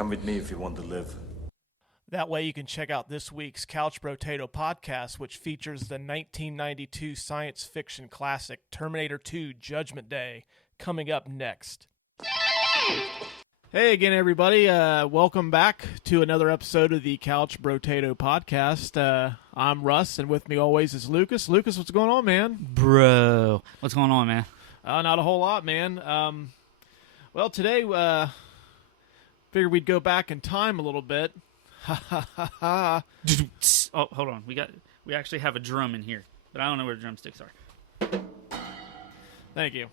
Come with me if you want to live. That way you can check out this week's Couch Brotato Podcast, which features the 1992 science fiction classic Terminator 2 Judgment Day, coming up next. Hey again, everybody. Welcome back to another episode of the Couch Brotato Podcast. I'm Russ, and with me always is Lucas. Lucas, what's going on, man? Bro, what's going on, man? Not a whole lot, man. Well, today, figured we'd go back in time a little bit. Ha ha ha ha. Oh, hold on. We actually have a drum in here, but I don't know where the drumsticks are. Thank you.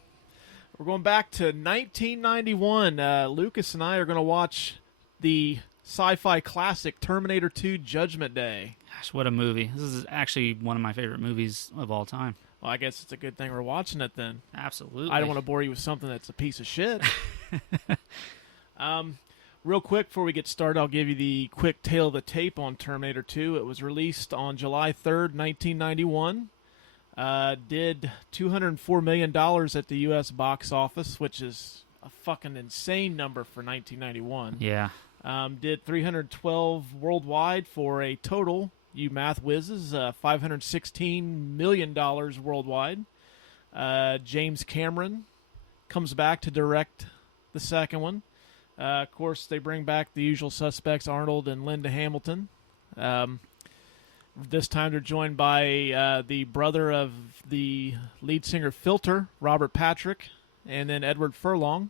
We're going back to 1991. Lucas and I are going to watch the sci-fi classic Terminator 2 Judgment Day. Gosh, what a movie. This is actually one of my favorite movies of all time. Well, I guess it's a good thing we're watching it then. Absolutely. I don't want to bore you with something that's a piece of shit. Real quick, before we get started, I'll give you the quick tale of the tape on Terminator 2. It was released on July 3rd, 1991. Did $204 million at the U.S. box office, which is a fucking insane number for 1991. Yeah. Did 312 worldwide for a total, you math whizzes, $516 million worldwide. James Cameron comes back to direct the second one. Of course, they bring back the usual suspects, Arnold and Linda Hamilton. This time they're joined by the brother of the lead singer Filter, Robert Patrick, and then Edward Furlong.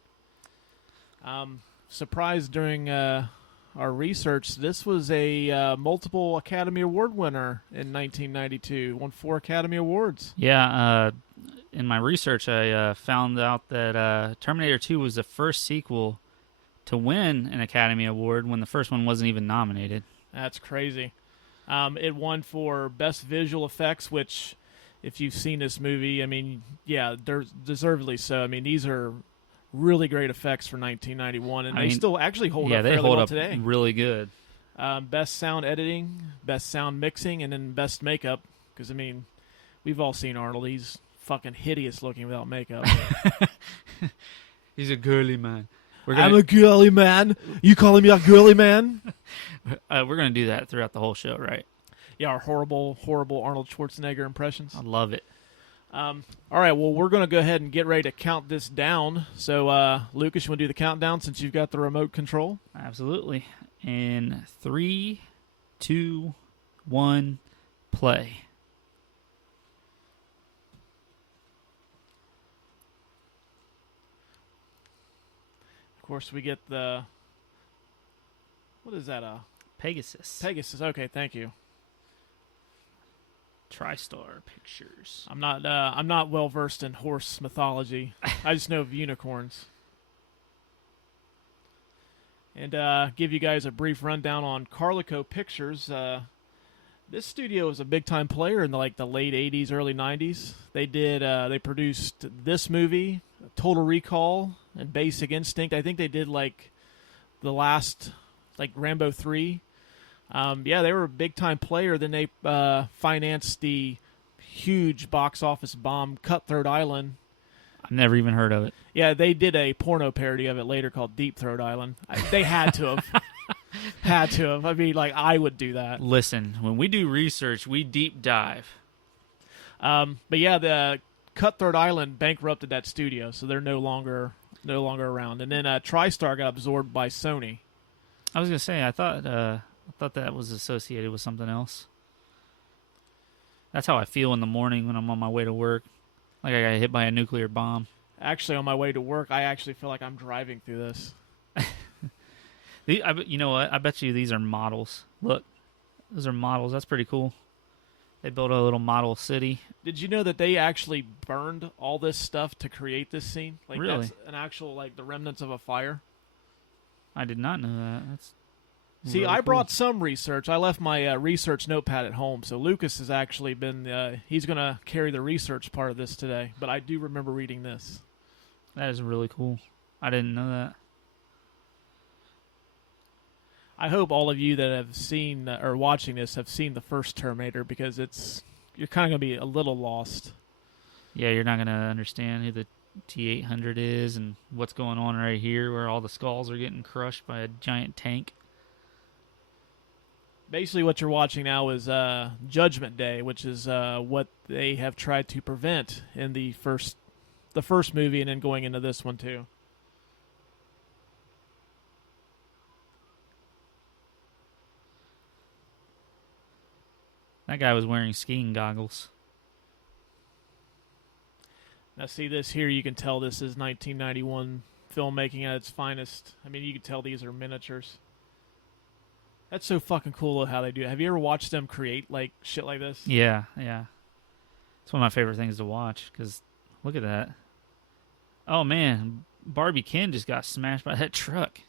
Surprised during our research, this was a multiple Academy Award winner in 1992. Won 4 Academy Awards. Yeah, in my research, I found out that Terminator 2 was the first sequel to win an Academy Award when the first one wasn't even nominated. That's crazy. It won for Best Visual Effects, which, if you've seen this movie, I mean, yeah, deservedly so. I mean, these are really great effects for 1991, and they still actually hold up fairly well today. Yeah, they hold up really good. Best Sound Editing, Best Sound Mixing, and then Best Makeup, because, I mean, we've all seen Arnold. He's fucking hideous looking without makeup. He's a girly man. I'm a girly man. You calling me a girly man? We're going to do that throughout the whole show, right? Yeah, our horrible, horrible Arnold Schwarzenegger impressions. I love it. All right, well, we're going to go ahead and get ready to count this down. So, Lucas, you want to do the countdown since you've got the remote control? Absolutely. In 3, 2, 1, play. Of course, we get the... What is that? Pegasus. Pegasus. Okay, thank you. TriStar Pictures. I'm not well versed in horse mythology. I just know of unicorns. And give you guys a brief rundown on Carlico Pictures. This studio was a big time player in the late 80s, early 90s. They produced this movie, Total Recall, and Basic Instinct. I think they did the last Rambo 3. Yeah, they were a big-time player. Then they financed the huge box office bomb, Cutthroat Island. I've never even heard of it. Yeah, they did a porno parody of it later called Deep Throat Island. They had to have. Had to have. I mean, I would do that. Listen, when we do research, we deep dive. But yeah, the Cutthroat Island bankrupted that studio, so they're no longer around. And then TriStar got absorbed by Sony. I was gonna say, I thought that was associated with something else. That's how I feel in the morning when I'm on my way to work, like I got hit by a nuclear bomb. Actually, on my way to work, I actually feel like I'm driving through this. You know what? I bet you these are models. Look, those are models. That's pretty cool. They built a little model city. Did you know that they actually burned all this stuff to create this scene? Really? That's an actual, the remnants of a fire? I did not know that. That's See, really I cool. brought some research. I left my research notepad at home, so Lucas has actually been, he's going to carry the research part of this today, but I do remember reading this. That is really cool. I didn't know that. I hope all of you that have seen or watching this have seen the first Terminator, because you're kind of going to be a little lost. Yeah, you're not going to understand who T-800 is and what's going on right here where all the skulls are getting crushed by a giant tank. Basically, what you're watching now is Judgment Day, which is what they have tried to prevent in the first movie, and then going into this one too. That guy was wearing skiing goggles. Now, see this here, you can tell this is 1991 filmmaking at its finest. I mean, you can tell these are miniatures. That's so fucking cool how they do it. Have you ever watched them create like shit like this? Yeah. It's one of my favorite things to watch because look at that. Oh, man. Barbie Ken just got smashed by that truck.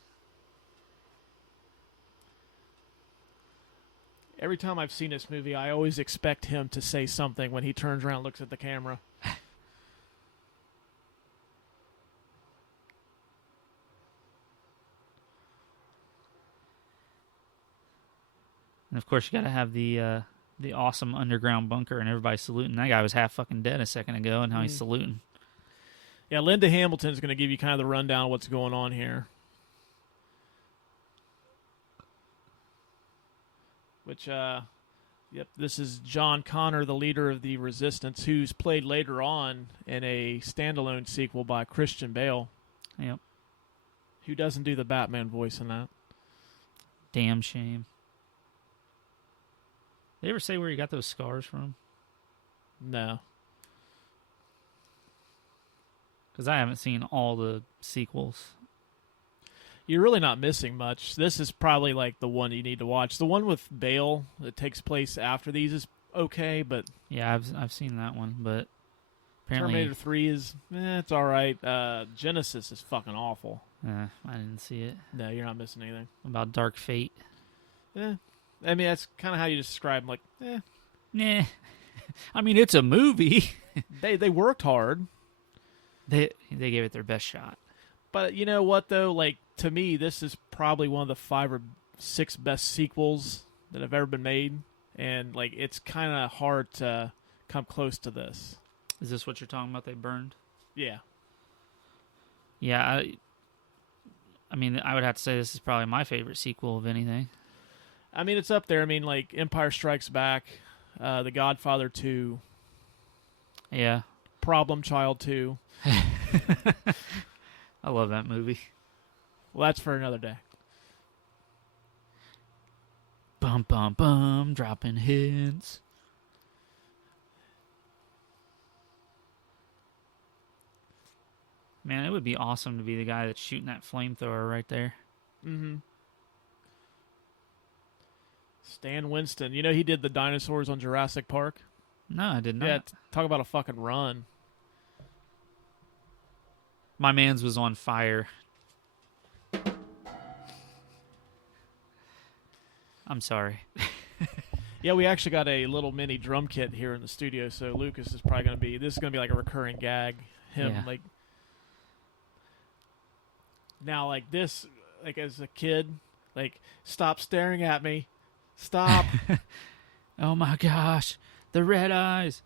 Every time I've seen this movie, I always expect him to say something when he turns around and looks at the camera. And, of course, you got to have the awesome underground bunker and everybody saluting. That guy was half fucking dead a second ago, and now he's saluting. Yeah, Linda Hamilton's going to give you kind of the rundown of what's going on here. Which, this is John Connor, the leader of the Resistance, who's played later on in a standalone sequel by Christian Bale. Yep. Who doesn't do the Batman voice in that? Damn shame. They ever say where you got those scars from? No. Because I haven't seen all the sequels. You're really not missing much. This is probably like the one you need to watch. The one with Bale that takes place after these is okay, but yeah, I've seen that one, but apparently Terminator 3 is it's all right. Genesis is fucking awful. I didn't see it. No, you're not missing anything. About Dark Fate. Yeah, I mean that's kind of how you describe them, like Nah. I mean, it's a movie. They worked hard. They gave it their best shot. But you know what, though? Like, to me, this is probably one of the 5 or 6 best sequels that have ever been made. And, like, it's kind of hard to come close to this. Is this what you're talking about? They burned? Yeah. Yeah, I mean, I would have to say this is probably my favorite sequel of anything. I mean, it's up there. I mean, like, Empire Strikes Back, The Godfather 2. Yeah. Problem Child 2. I love that movie. Well, that's for another day. Bum, bum, bum, dropping hints. Man, it would be awesome to be the guy that's shooting that flamethrower right there. Mm-hmm. Stan Winston. You know he did the dinosaurs on Jurassic Park? No, I did not. Yeah, talk about a fucking run. My man's was on fire. I'm sorry. Yeah, we actually got a little mini drum kit here in the studio, so Lucas is probably going to be... This is going to be like a recurring gag. Him, Yeah. like... Now, like this, like as a kid, like, stop staring at me. Stop. Oh my gosh. The red eyes.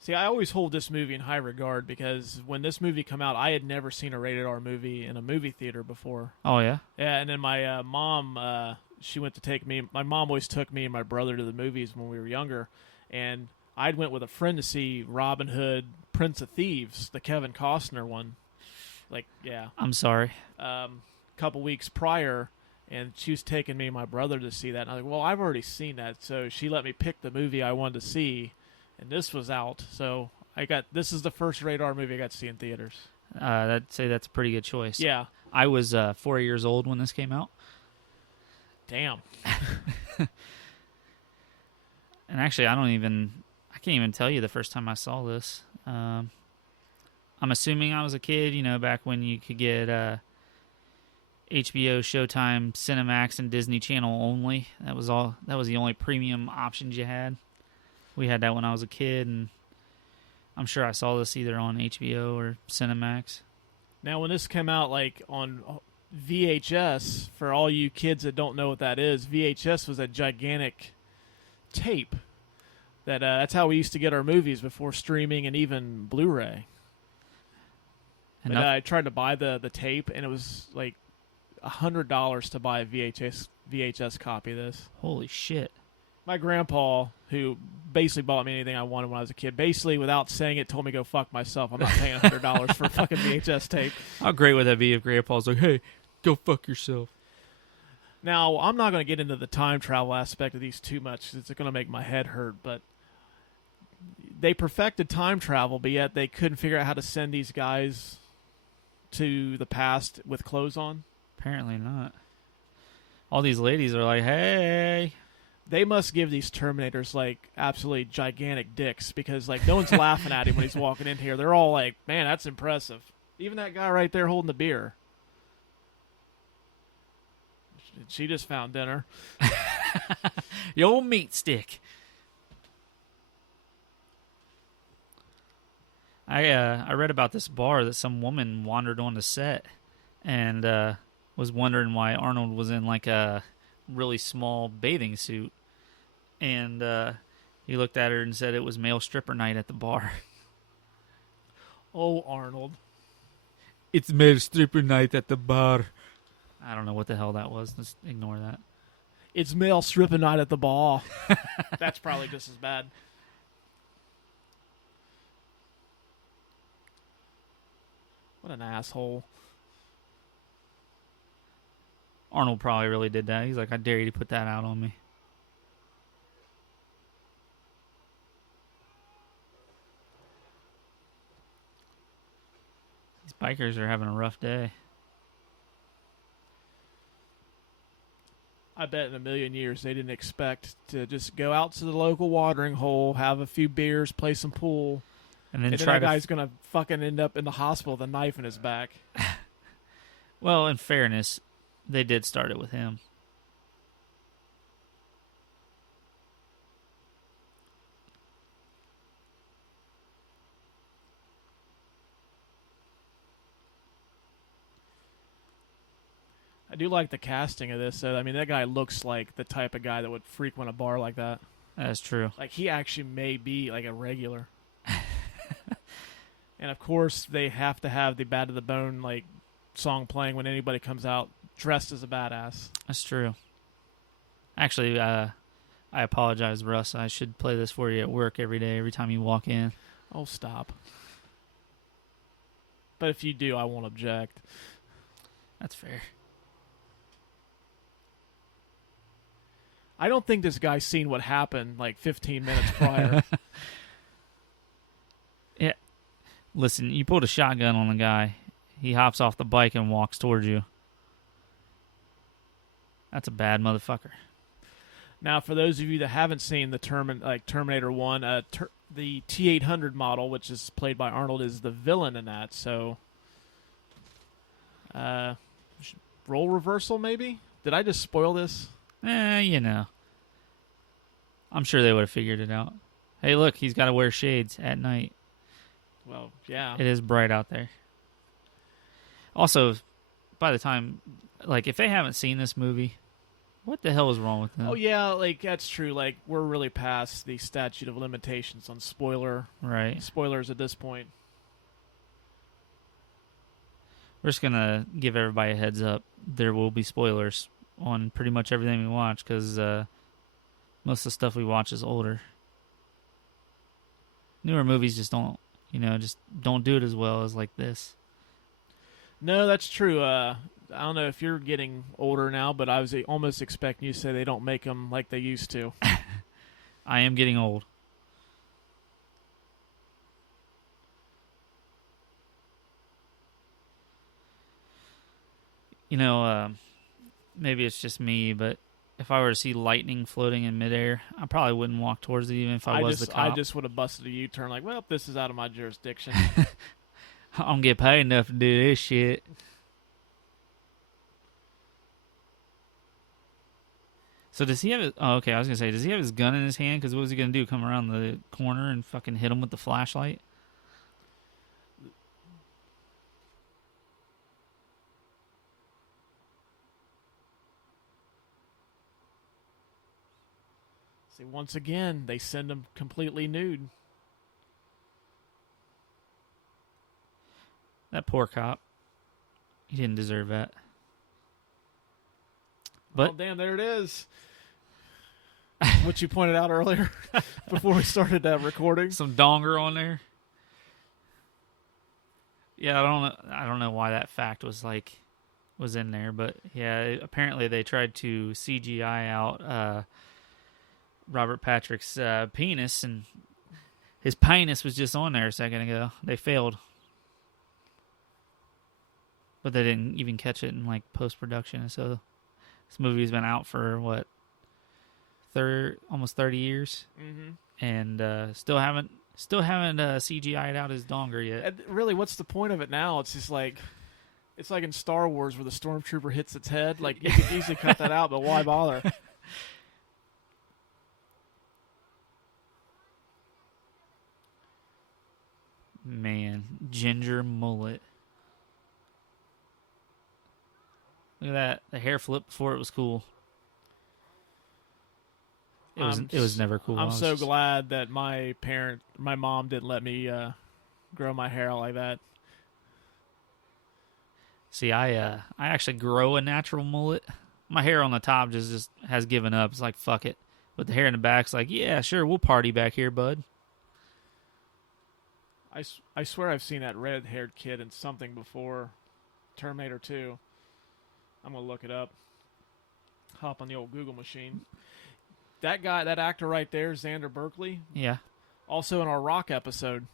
See, I always hold this movie in high regard because when this movie came out, I had never seen a rated R movie in a movie theater before. Oh, yeah? Yeah, and then my mom, she went to take me. My mom always took me and my brother to the movies when we were younger, and I went with a friend to see Robin Hood, Prince of Thieves, the Kevin Costner one. Like, yeah. I'm sorry. Couple weeks prior, and she was taking me and my brother to see that. And I was like, well, I've already seen that, so she let me pick the movie I wanted to see. And this was out, so this is the first rated R movie I got to see in theaters. I'd say that's a pretty good choice. Yeah. I was 4 years old when this came out. Damn. And actually, I can't even tell you the first time I saw this. I'm assuming I was a kid, back when you could get HBO, Showtime, Cinemax, and Disney Channel only. That was the only premium options you had. We had that when I was a kid, and I'm sure I saw this either on HBO or Cinemax. Now, when this came out, like, on VHS, for all you kids that don't know what that is, VHS was a gigantic tape That's how we used to get our movies before streaming and even Blu-ray. And I tried to buy the tape, and it was like $100 to buy a VHS copy of this. Holy shit. My grandpa, who basically bought me anything I wanted when I was a kid, basically, without saying it, told me to go fuck myself. I'm not paying $100 for a fucking VHS tape. How great would that be if Grandpa's like, hey, go fuck yourself? Now, I'm not going to get into the time travel aspect of these too much. It's going to make my head hurt, but they perfected time travel, but yet they couldn't figure out how to send these guys to the past with clothes on. Apparently not. All these ladies are like, hey. They must give these Terminators, like, absolutely gigantic dicks because, like, no one's laughing at him when he's walking in here. They're all like, man, that's impressive. Even that guy right there holding the beer. She just found dinner. Your old meat stick. I read about this bar that some woman wandered on the set and was wondering why Arnold was in, like, a really small bathing suit. And he looked at her and said it was male stripper night at the bar. Oh, Arnold. It's male stripper night at the bar. I don't know what the hell that was. Just ignore that. It's male stripper night at the bar. That's probably just as bad. What an asshole. Arnold probably really did that. He's like, I dare you to put that out on me. These bikers are having a rough day. I bet in a million years they didn't expect to just go out to the local watering hole, have a few beers, play some pool, and then that guy's going to fucking end up in the hospital with a knife in his back. Well, in fairness, they did start it with him. I do like the casting of this. I mean, that guy looks like the type of guy that would frequent a bar like that. That's true. Like, he actually may be like a regular. And, of course, they have to have the Bad to the Bone like song playing when anybody comes out dressed as a badass. That's true. Actually, I apologize, Russ. I should play this for you at work every day, every time you walk in. Oh, stop. But if you do, I won't object. That's fair. I don't think this guy's seen what happened like 15 minutes prior. Yeah. Listen, you pulled a shotgun on the guy. He hops off the bike and walks towards you. That's a bad motherfucker. Now, for those of you that haven't seen the Terminator 1, the T-800 model, which is played by Arnold, is the villain in that. So, role reversal, maybe? Did I just spoil this? You know. I'm sure they would have figured it out. Hey, look, he's got to wear shades at night. Well, yeah. It is bright out there. Also, by the time, like, if they haven't seen this movie, what the hell is wrong with them? Oh, yeah, like, that's true. Like, we're really past the statute of limitations on spoilers at this point. We're just going to give everybody a heads up. There will be spoilers on pretty much everything we watch because most of the stuff we watch is older. Newer movies just don't do it as well as like this. No, that's true. I don't know if you're getting older now, but I was almost expecting you to say they don't make them like they used to. I am getting old. You know, maybe it's just me, but if I were to see lightning floating in midair, I probably wouldn't walk towards it even if I was the cop. I just would have busted a U-turn like, well, this is out of my jurisdiction. I don't get paid enough to do this shit. So does he have his... Oh, okay, I was going to say, does he have his gun in his hand? Because what was he going to do, come around the corner and fucking hit him with the flashlight? See, once again, they send him completely nude. That poor cop. He didn't deserve that. But oh, damn, there it is. What you pointed out earlier before we started recording. Some donger on there. Yeah, I don't know why that fact was in there, but yeah, apparently they tried to CGI out Robert Patrick's penis, and his penis was just on there a second ago. They failed. But they didn't even catch it in post-production, so this movie's been out for what, almost 30 years, and still haven't CGI'd out his donger yet. And really, what's the point of it now? It's just it's like in Star Wars where the stormtrooper hits its head. Like, you could easily cut that out, but why bother? Man, ginger mullet. Look at that. The hair flip before it was cool. It was never cool. I'm so glad that my mom didn't let me grow my hair out like that. See, I actually grow a natural mullet. My hair on the top just has given up. It's like, fuck it. But the hair in the back's like, yeah, sure, we'll party back here, bud. I swear I've seen that red-haired kid in something before. Terminator 2. I'm going to look it up. Hop on the old Google machine. That guy, that actor right there, Xander Berkeley. Yeah. Also in our Rock episode.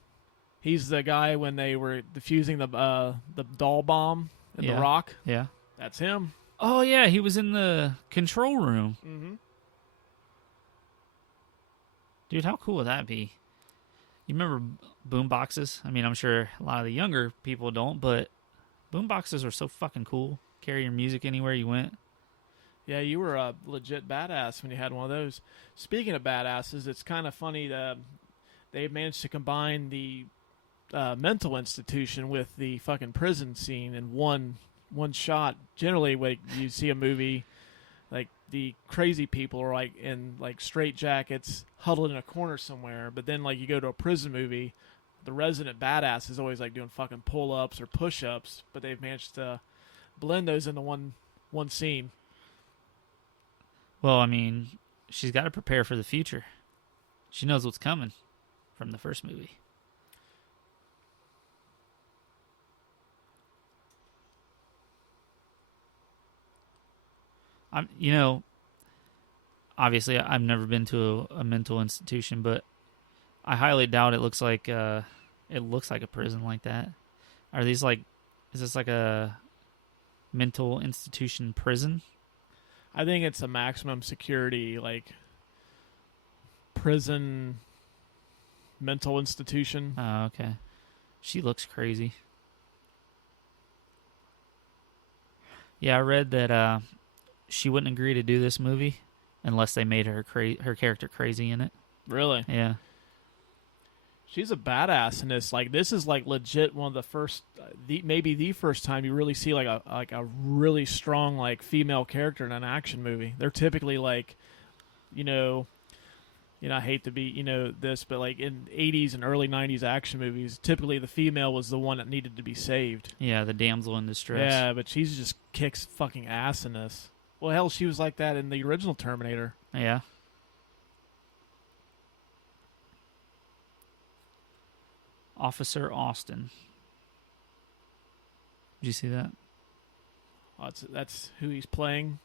He's the guy when they were defusing the doll bomb in the Rock. Yeah. That's him. Oh, yeah, he was in the control room. Mm-hmm. Dude, how cool would that be? You remember boom boxes? I mean, I'm sure a lot of the younger people don't, but boom boxes are so fucking cool. Carry your music anywhere you went. Yeah, you were a legit badass when you had one of those. Speaking of badasses, it's kind of funny that they managed to combine the mental institution with the fucking prison scene in one shot. Generally, when you see a movie, like the crazy people are like in like straight jackets, huddled in a corner somewhere. But then like you go to a prison movie, the resident badass is always like doing fucking pull-ups or push-ups. But they've managed to blend those into one scene. Well, I mean, she's got to prepare for the future. She knows what's coming from the first movie. Obviously, I've never been to a mental institution, but I highly doubt it looks like a prison like that. Is this like a mental institution prison? I think it's a maximum security, like, prison mental institution. Oh, okay. She looks crazy. Yeah, I read that she wouldn't agree to do this movie unless they made her character crazy in it. Really? Yeah. She's a badass in this. Like, this is like legit one of the first, maybe the first time you really see like a really strong like female character in an action movie. They're typically like, I hate to be this, but like in 80s and early 90s action movies, typically the female was the one that needed to be saved. Yeah, the damsel in distress. Yeah, but she's just kicks fucking ass in this. Well, hell, she was like that in the original Terminator. Yeah. Officer Austin. Did you see that? Oh, that's who he's playing.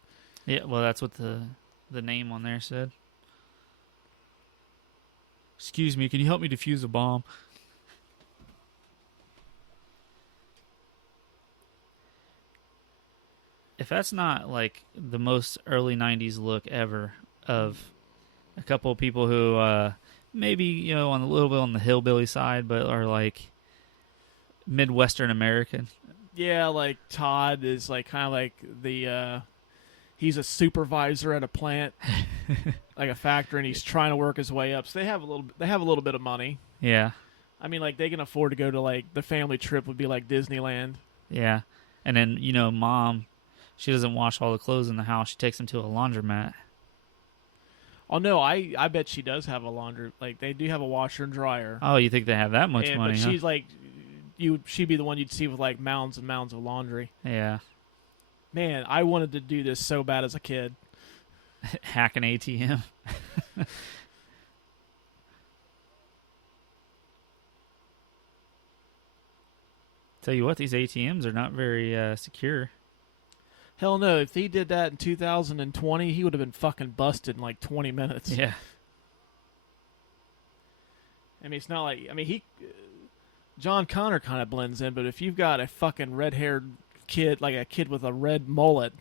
Yeah, well, that's what the name on there said. Excuse me, can you help me defuse a bomb? If that's not like the most early 90s look ever of a couple of people who maybe, on a little bit on the hillbilly side, but are like Midwestern American. Yeah, like Todd is like kind of like the he's a supervisor at a plant, like a factory, and he's trying to work his way up. So they have a little bit of money. Yeah. I mean, like they can afford to go to like the family trip would be like Disneyland. Yeah. And then, Mom, she doesn't wash all the clothes in the house. She takes them to a laundromat. Oh no, I bet she does have a laundry. Like they do have a washer and dryer. Oh, you think they have that much money? But huh? she's like, she'd be the one you'd see with like mounds and mounds of laundry. Yeah. Man, I wanted to do this so bad as a kid. Hack an ATM. Tell you what, these ATMs are not very secure. Hell no, if he did that in 2020, he would have been fucking busted in like 20 minutes. Yeah. I mean, it's not like, John Connor kind of blends in, but if you've got a fucking red-haired kid, like a kid with a red mullet,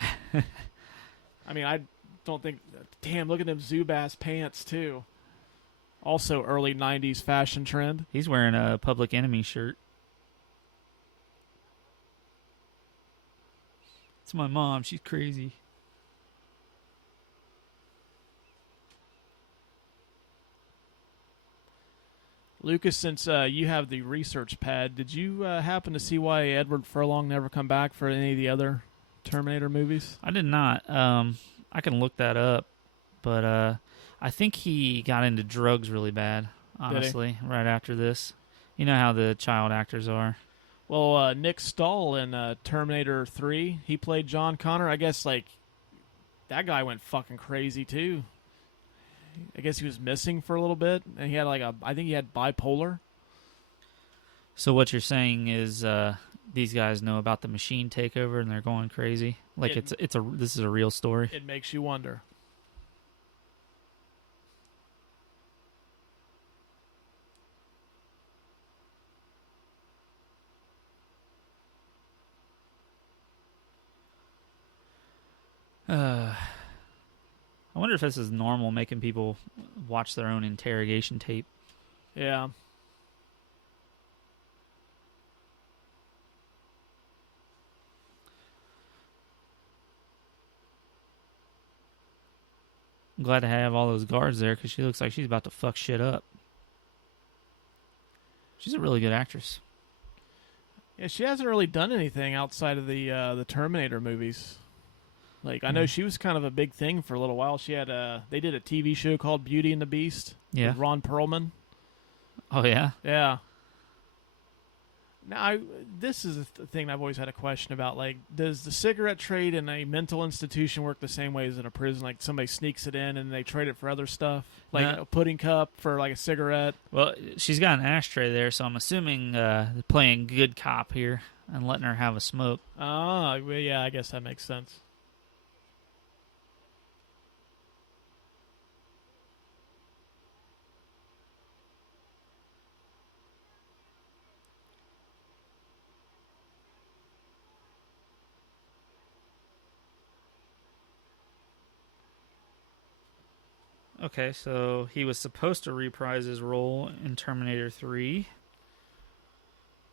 I mean, I don't think, damn, look at them Zubaz pants too. Also early 90s fashion trend. He's wearing a Public Enemy shirt. It's my mom. She's crazy. Lucas, since you have the research pad, did you happen to see why Edward Furlong never come back for any of the other Terminator movies? I did not. I can look that up, but I think he got into drugs really bad, honestly, right after this. You know how the child actors are. Well, Nick Stahl in Terminator 3, he played John Connor. I guess, like, that guy went fucking crazy, too. I guess he was missing for a little bit, and he had, like, I think he had bipolar. So what you're saying is these guys know about the machine takeover, and they're going crazy? Like, this is a real story? It makes you wonder. I wonder if this is normal, making people watch their own interrogation tape. Yeah. I'm glad to have all those guards there because she looks like she's about to fuck shit up. She's a really good actress. Yeah, she hasn't really done anything outside of the Terminator movies. Like, I know she was kind of a big thing for a little while. She had they did a TV show called Beauty and the Beast with Ron Perlman. Oh, yeah? Yeah. Now, this is a thing I've always had a question about. Like, does the cigarette trade in a mental institution work the same way as in a prison? Like, somebody sneaks it in and they trade it for other stuff? Like a pudding cup for, like, a cigarette? Well, she's got an ashtray there, so I'm assuming they're playing good cop here and letting her have a smoke. Ah, well, yeah, I guess that makes sense. Okay, so he was supposed to reprise his role in Terminator 3,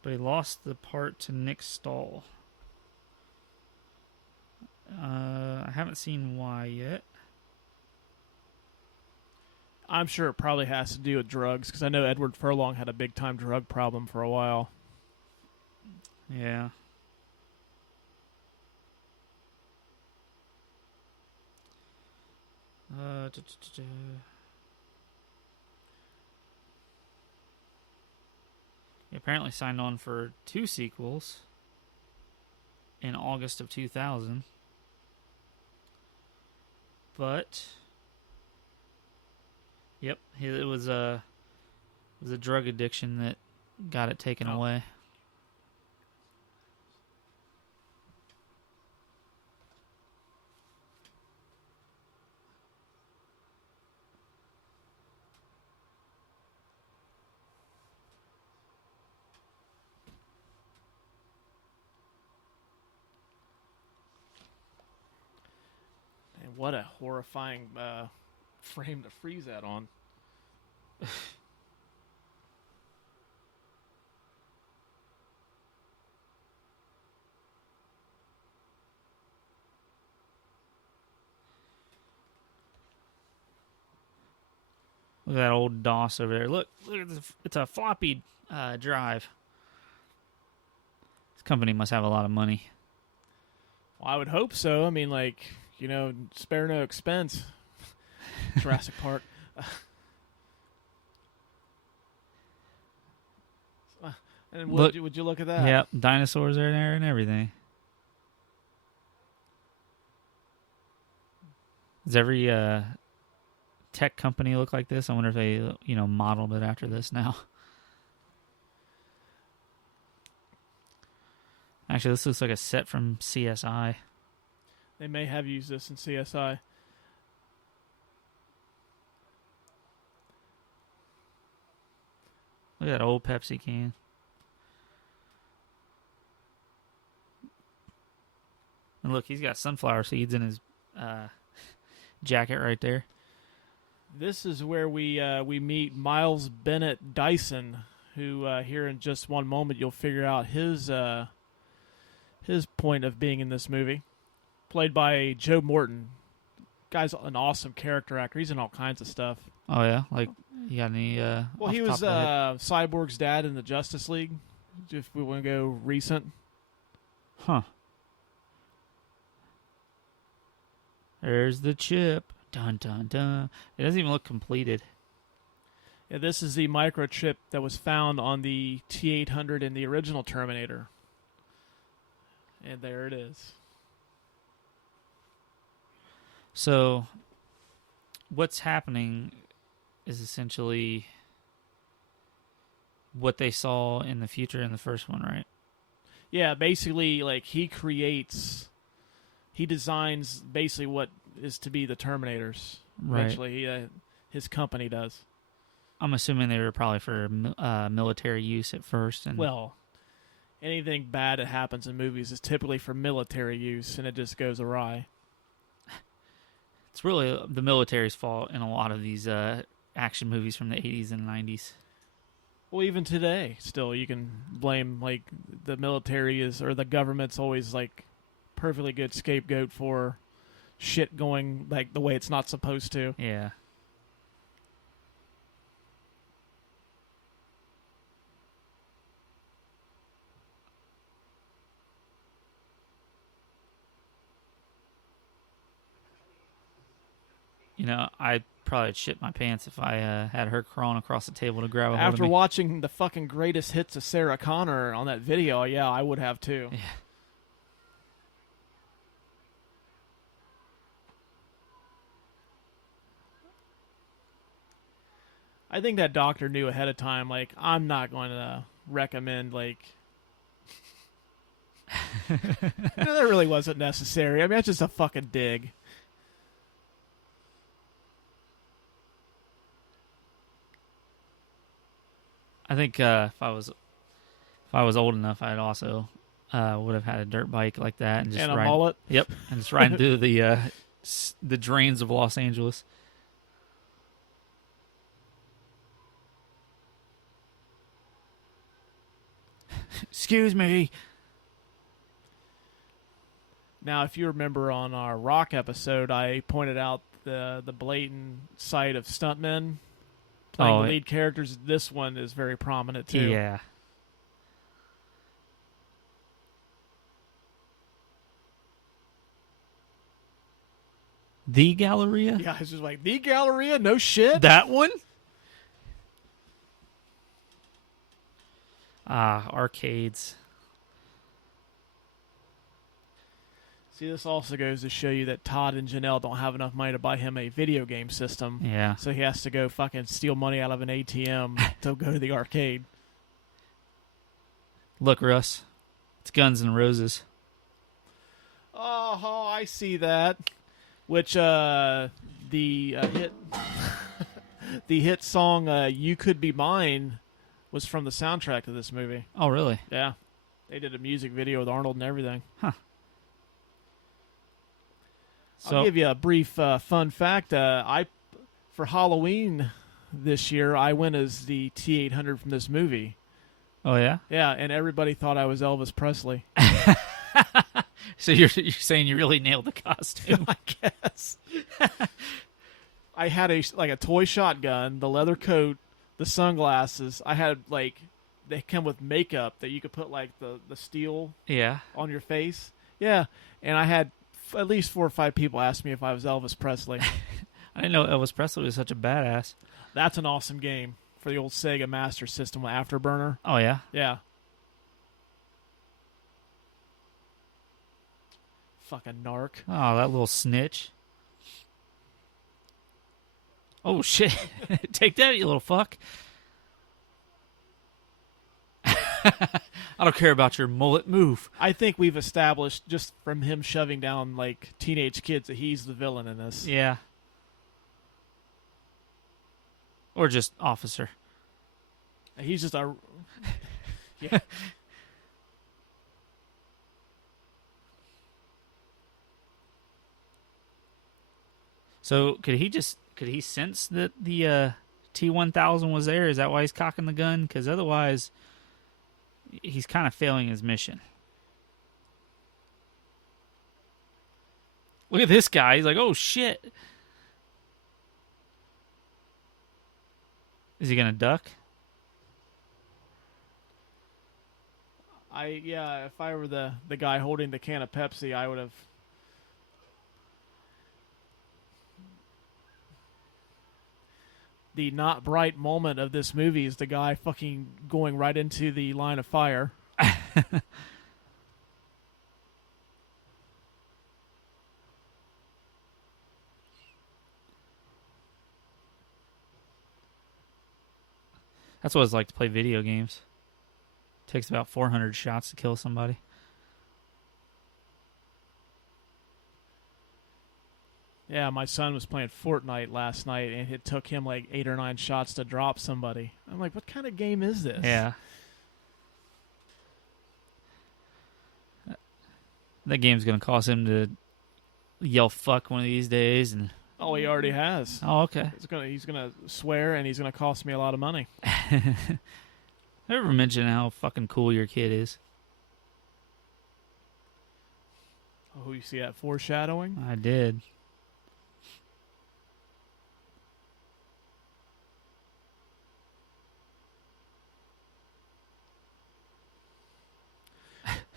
but he lost the part to Nick Stahl. I haven't seen why yet. I'm sure it probably has to do with drugs, because I know Edward Furlong had a big-time drug problem for a while. Yeah. He apparently signed on for 2 sequels in August of 2000. But yep, it was a drug addiction that got it taken away. What a horrifying frame to freeze that on. Look at that old DOS over there. Look it's a floppy drive. This company must have a lot of money. Well, I would hope so. I mean, like, spare no expense. Jurassic Park. And would you look at that? Yep, dinosaurs are there and everything. Does every tech company look like this? I wonder if they, modeled it after this now. Actually, this looks like a set from CSI. They may have used this in CSI. Look at that old Pepsi can. And look, he's got sunflower seeds in his jacket right there. This is where we meet Miles Bennett Dyson, who here in just one moment you'll figure out his point of being in this movie. Played by Joe Morton. Guy's an awesome character actor. He's in all kinds of stuff. Oh yeah, like you got any? Well, he was Cyborg's dad in the Justice League. If we want to go recent. Huh. There's the chip. Dun, dun, dun. It doesn't even look completed. Yeah, this is the microchip that was found on the T-800 in the original Terminator. And there it is. So, what's happening is essentially what they saw in the future in the first one, right? Yeah, basically, like, he designs basically what is to be the Terminators. Right. Eventually, his company does. I'm assuming they were probably for military use at first. And well, anything bad that happens in movies is typically for military use, and it just goes awry. It's really the military's fault in a lot of these action movies from the 80s and 90s. Well, even today, still, you can blame, like, the military or the government's always, like, perfectly good scapegoat for shit going, like, the way it's not supposed to. Yeah. I'd probably shit my pants if I had her crawling across the table to grab a hold of me. After watching the fucking greatest hits of Sarah Connor on that video, yeah, I would have too. Yeah. I think that doctor knew ahead of time, like, I'm not going to recommend, like... that really wasn't necessary. I mean, that's just a fucking dig. I think if I was old enough, I'd also would have had a dirt bike like that and just a mullet. Yep, and just riding through the drains of Los Angeles. Excuse me. Now, if you remember on our rock episode, I pointed out the blatant sight of stuntmen playing the lead characters. This one is very prominent too. Yeah. The Galleria? Yeah, it's just like, the Galleria? No shit? That one? Arcades. See, this also goes to show you that Todd and Janelle don't have enough money to buy him a video game system. Yeah. So he has to go fucking steal money out of an ATM to go to the arcade. Look, Russ. It's Guns N' Roses. Oh, I see that. Which, the hit... the hit song, You Could Be Mine, was from the soundtrack of this movie. Oh, really? Yeah. They did a music video with Arnold and everything. Huh. I'll give you a brief fun fact. For Halloween this year, I went as the T-800 from this movie. Oh, yeah? Yeah, and everybody thought I was Elvis Presley. So you're saying you really nailed the costume? I guess. I had a toy shotgun, the leather coat, the sunglasses. I had, they come with makeup that you could put, the steel on your face. Yeah, and I had at least 4 or 5 people ask me if I was Elvis Presley. I didn't know Elvis Presley was such a badass. That's an awesome game for the old Sega Master System with Afterburner. Oh, yeah? Yeah. Fucking narc. Oh, that little snitch. Oh, shit. Take that, you little fuck. I don't care about your mullet. Move. I think we've established just from him shoving down like teenage kids that he's the villain in this. Yeah. Or just officer. He's just a... Yeah. So could he sense that the T-1000 was there? Is that why he's cocking the gun? Because otherwise, he's kind of failing his mission. Look at this guy. He's like, oh, shit. Is he going to duck? If I were the guy holding the can of Pepsi, I would have... The not bright moment of this movie is the guy fucking going right into the line of fire. That's what it's like to play video games. Takes about 400 shots to kill somebody. Yeah, my son was playing Fortnite last night, and it took him like 8 or 9 shots to drop somebody. I'm like, what kind of game is this? Yeah. That game's going to cause him to yell fuck one of these days. And Oh, he already has. Oh, okay. He's gonna swear, and he's gonna cost me a lot of money. Ever mention how fucking cool your kid is? Oh, you see that foreshadowing? I did.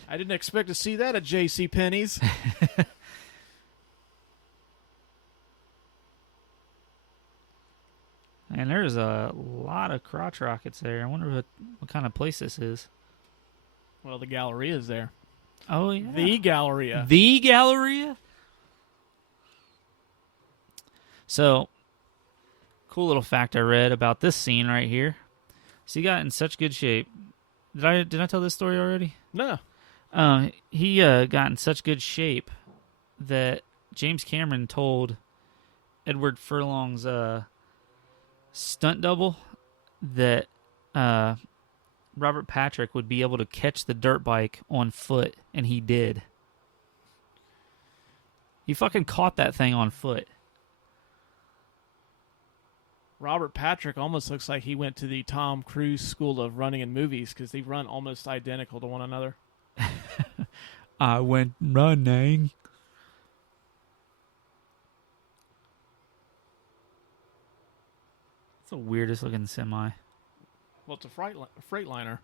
I didn't expect to see that at J.C. Penney's. And there's a lot of crotch rockets there. I wonder what kind of place this is. Well, the Galleria's there. Oh, yeah. The Galleria. The Galleria? So, cool little fact I read about this scene right here. So he got in such good shape. Did I tell this story already? No. He got in such good shape that James Cameron told Edward Furlong's stunt double that Robert Patrick would be able to catch the dirt bike on foot, and he did. He fucking caught that thing on foot. Robert Patrick almost looks like he went to the Tom Cruise school of running in movies because they run almost identical to one another. I went running. It's the weirdest looking semi. Well, it's a Freightliner.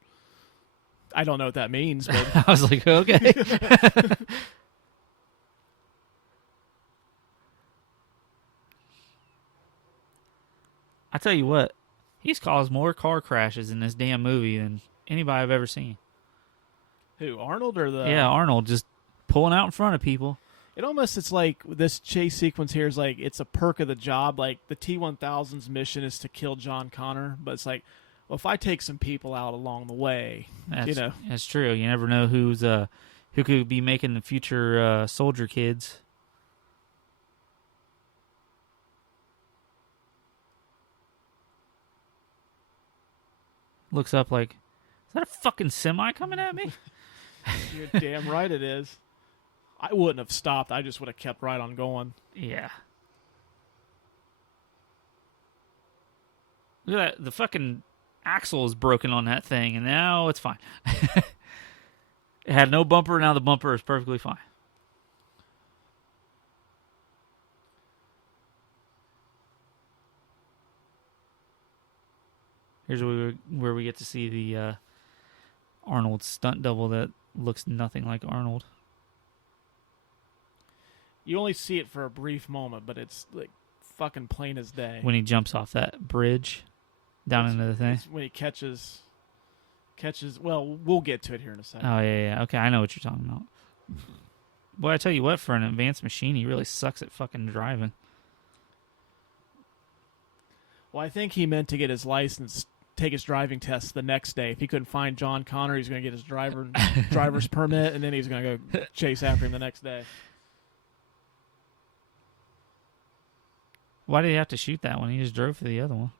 I don't know what that means, but I was like, okay. I tell you what, he's caused more car crashes in this damn movie than anybody I've ever seen. Who, Arnold or the... Yeah, Arnold just pulling out in front of people. It's like this chase sequence here is like it's a perk of the job. Like the T-1000's mission is to kill John Connor, but it's like, well, if I take some people out along the way, That's true. You never know who could be making the future soldier kids. Looks up like, is that a fucking semi coming at me? You're damn right it is. I wouldn't have stopped. I just would have kept right on going. Yeah. Look at that. The fucking axle is broken on that thing, and now it's fine. It had no bumper, now the bumper is perfectly fine. Here's where we get to see the Arnold stunt double that looks nothing like Arnold. You only see it for a brief moment, but it's like fucking plain as day. When he jumps off that bridge down into the thing. It's when he catches. Well, we'll get to it here in a second. Oh, yeah. Okay, I know what you're talking about. Boy, I tell you what, for an advanced machine, he really sucks at fucking driving. Well, I think he meant to get his license, take his driving test the next day. If he couldn't find John Connor, he's going to get his driver's permit, and then he's going to go chase after him the next day. Why did he have to shoot that one? He just drove for the other one.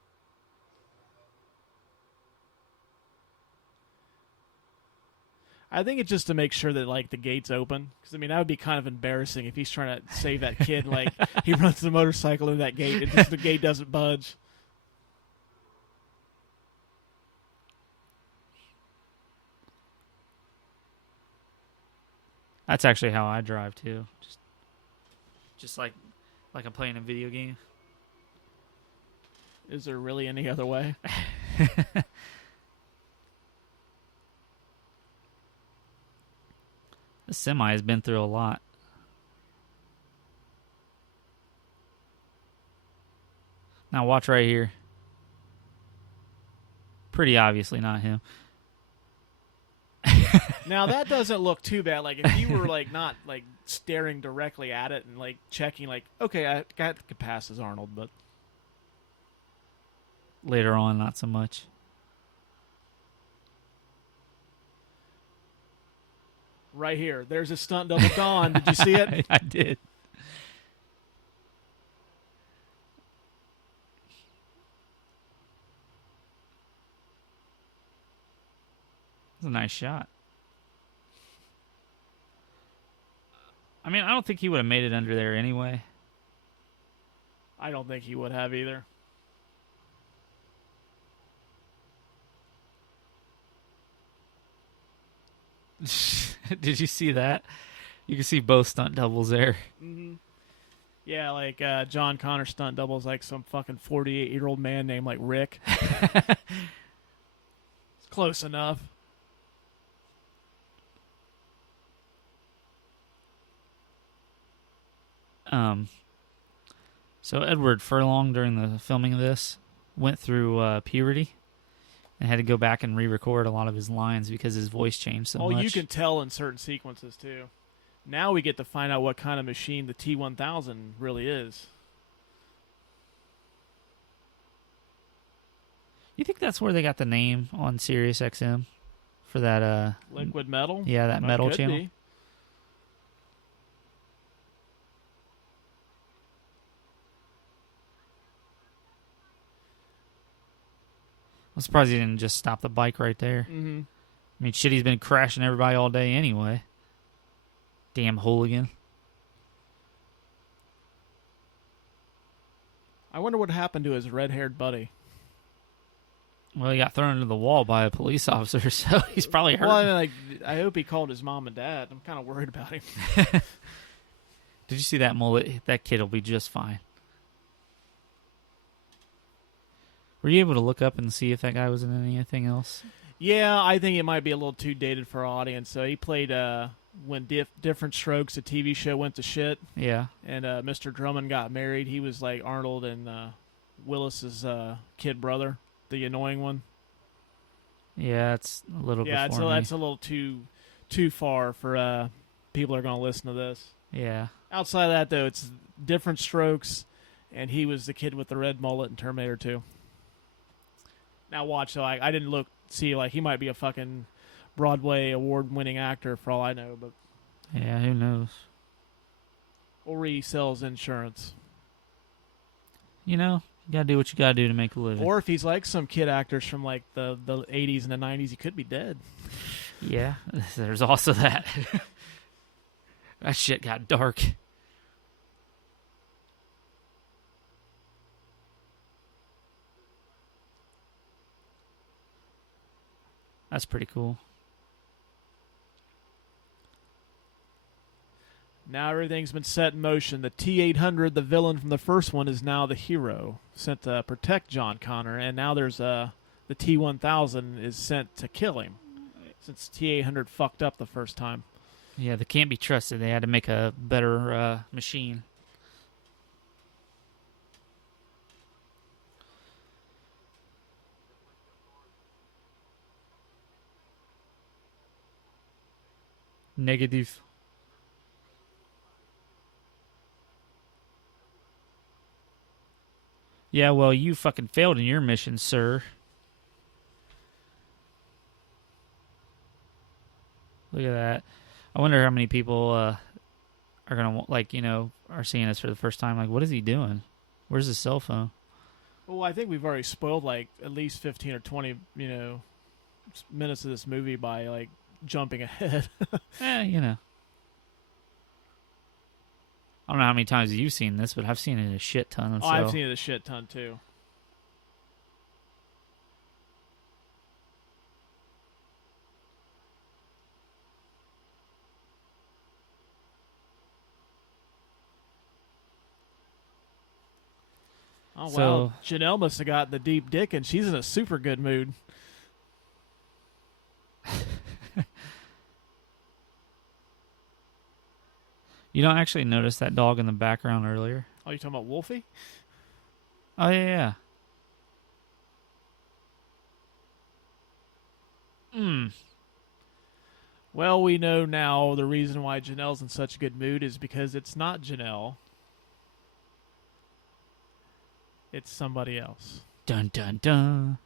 I think it's just to make sure that, like, the gate's open. Because, I mean, that would be kind of embarrassing if he's trying to save that kid. Like, he runs the motorcycle into that gate, and just the gate doesn't budge. That's actually how I drive, too. Just like I'm playing a video game. Is there really any other way? The semi has been through a lot. Now watch right here. Pretty obviously not him. Now that doesn't look too bad. Like if you were like not like staring directly at it and like checking, like okay, I could pass as Arnold, but later on, not so much. Right here, there's a stunt double Don. Did you see it? I did. It's a nice shot. I mean, I don't think he would have made it under there anyway. I don't think he would have either. Did you see that? You can see both stunt doubles there. Mm-hmm. Yeah, like John Connor stunt double is like some fucking 48-year-old man named like Rick. It's close enough. So Edward Furlong, during the filming of this, went through puberty and had to go back and re-record a lot of his lines because his voice changed so much. Oh, you can tell in certain sequences, too. Now we get to find out what kind of machine the T-1000 really is. You think that's where they got the name on Sirius XM for that liquid metal? Yeah, that metal channel. Be. I'm surprised he didn't just stop the bike right there. Mm-hmm. I mean, shit, he's been crashing everybody all day anyway. Damn hooligan. I wonder what happened to his red-haired buddy. Well, he got thrown into the wall by a police officer, so he's probably hurt. Well, I hope he called his mom and dad. I'm kind of worried about him. Did you see that mullet? That kid will be just fine. Were you able to look up and see if that guy was in anything else? Yeah, I think it might be a little too dated for our audience. So he played when Different Strokes, a TV show, went to shit. Yeah. And Mr. Drummond got married. He was like Arnold and Willis's kid brother, the annoying one. Yeah, it's a little bit. Yeah, that's a little too far for people who are going to listen to this. Yeah. Outside of that, though, it's Different Strokes, and he was the kid with the red mullet in Terminator 2. Now watch, so I didn't see like he might be a fucking Broadway award-winning actor for all I know, but yeah, who knows? Or he sells insurance. You know, you gotta do what you gotta do to make a living. Or if he's like some kid actors from like the 80s and the 90s, he could be dead. Yeah, there's also that. That shit got dark. That's pretty cool. Now everything's been set in motion. The T-800, the villain from the first one, is now the hero, sent to protect John Connor. And now there's the T-1000 is sent to kill him, since T-800 fucked up the first time. Yeah, they can't be trusted. They had to make a better machine. Negative. Yeah, well, you fucking failed in your mission, sir. Look at that. I wonder how many people are going to, are seeing this for the first time. Like, what is he doing? Where's his cell phone? Well, I think we've already spoiled, like, at least 15 or 20, minutes of this movie by, like, jumping ahead. I don't know how many times you've seen this, but I've seen it a shit ton. Oh, I've seen it a shit ton, too. Oh, wow. Janelle must have got the deep dick, and she's in a super good mood. You don't actually notice that dog in the background earlier? Oh, you talking about Wolfie? Oh, yeah. Well, we know now the reason why Janelle's in such a good mood is because it's not Janelle. It's somebody else. Dun, dun, dun.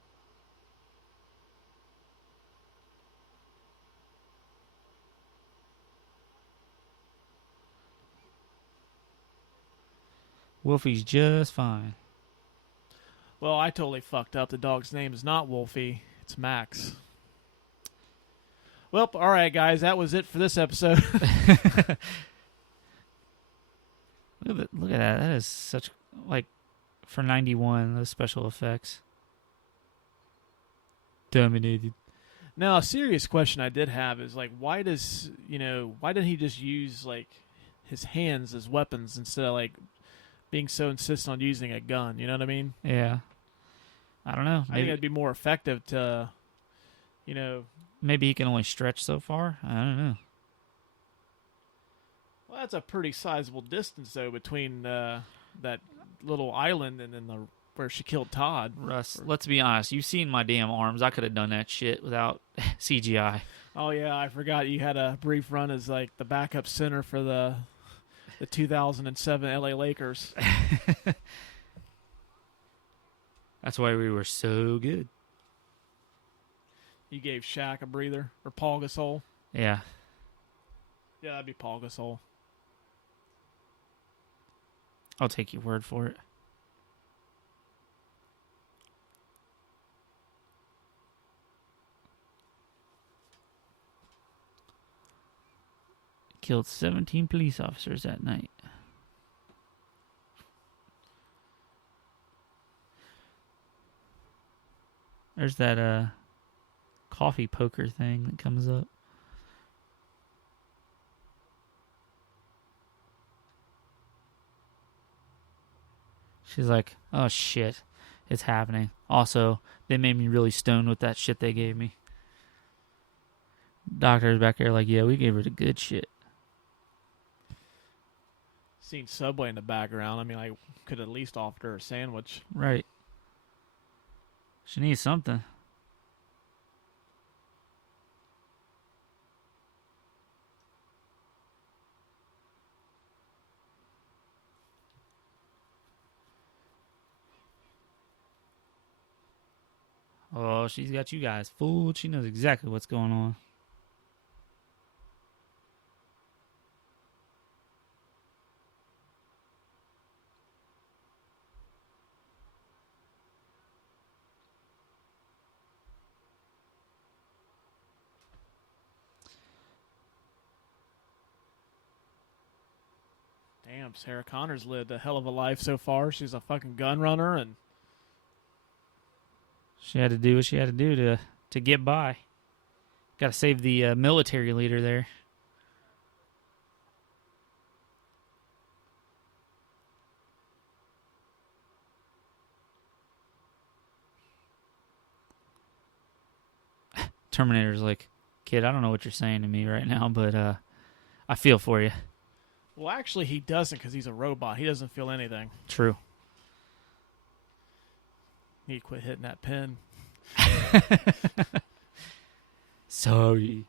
Wolfie's just fine. Well, I totally fucked up. The dog's name is not Wolfie. It's Max. Well, all right, guys. That was it for this episode. Look at that. That is such, like, for 91, those special effects. Dominated. Now, a serious question I did have is, like, why didn't he just use, like, his hands as weapons instead of, like, being so insistent on using a gun? You know what I mean? Yeah. I don't know. I think it'd be more effective to, Maybe he can only stretch so far? I don't know. Well, that's a pretty sizable distance, though, between that little island and then where she killed Todd. Russ, let's be honest. You've seen my damn arms. I could have done that shit without CGI. Oh, yeah. I forgot you had a brief run as, like, the backup center for the 2007 LA Lakers. That's why we were so good. You gave Shaq a breather. Or Paul Gasol. Yeah. Yeah, that'd be Paul Gasol. I'll take your word for it. Killed 17 police officers that night. There's that coffee poker thing that comes up. She's like, oh shit, it's happening. Also, they made me really stoned with that shit they gave me. Doctor's back there like, yeah, we gave her the good shit. Seen Subway in the background. I mean, I could at least offer her a sandwich. Right. She needs something. Oh, she's got you guys fooled. She knows exactly what's going on. Damn, Sarah Connor's lived a hell of a life so far. She's a fucking gun runner, and she had to do what she had to do to get by. Got to save the military leader there. Terminator's like, kid, I don't know what you're saying to me right now, but I feel for you. Well, actually, he doesn't because he's a robot. He doesn't feel anything. True. Need to quit hitting that pen. Sorry.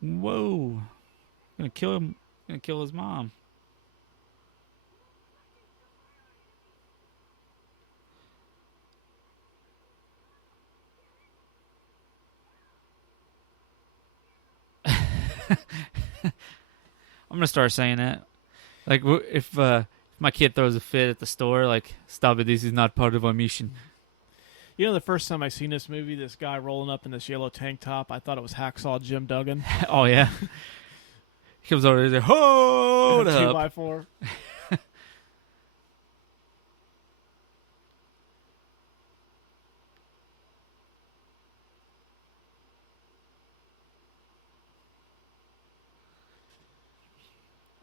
Whoa. Gonna kill him. Gonna kill his mom. I'm gonna start saying that. Like, if my kid throws a fit at the store, like, stop it, this is not part of our mission. You know, the first time I seen this movie, this guy rolling up in this yellow tank top, I thought it was Hacksaw Jim Duggan. Oh, yeah. He comes over there, hold up. 2x4.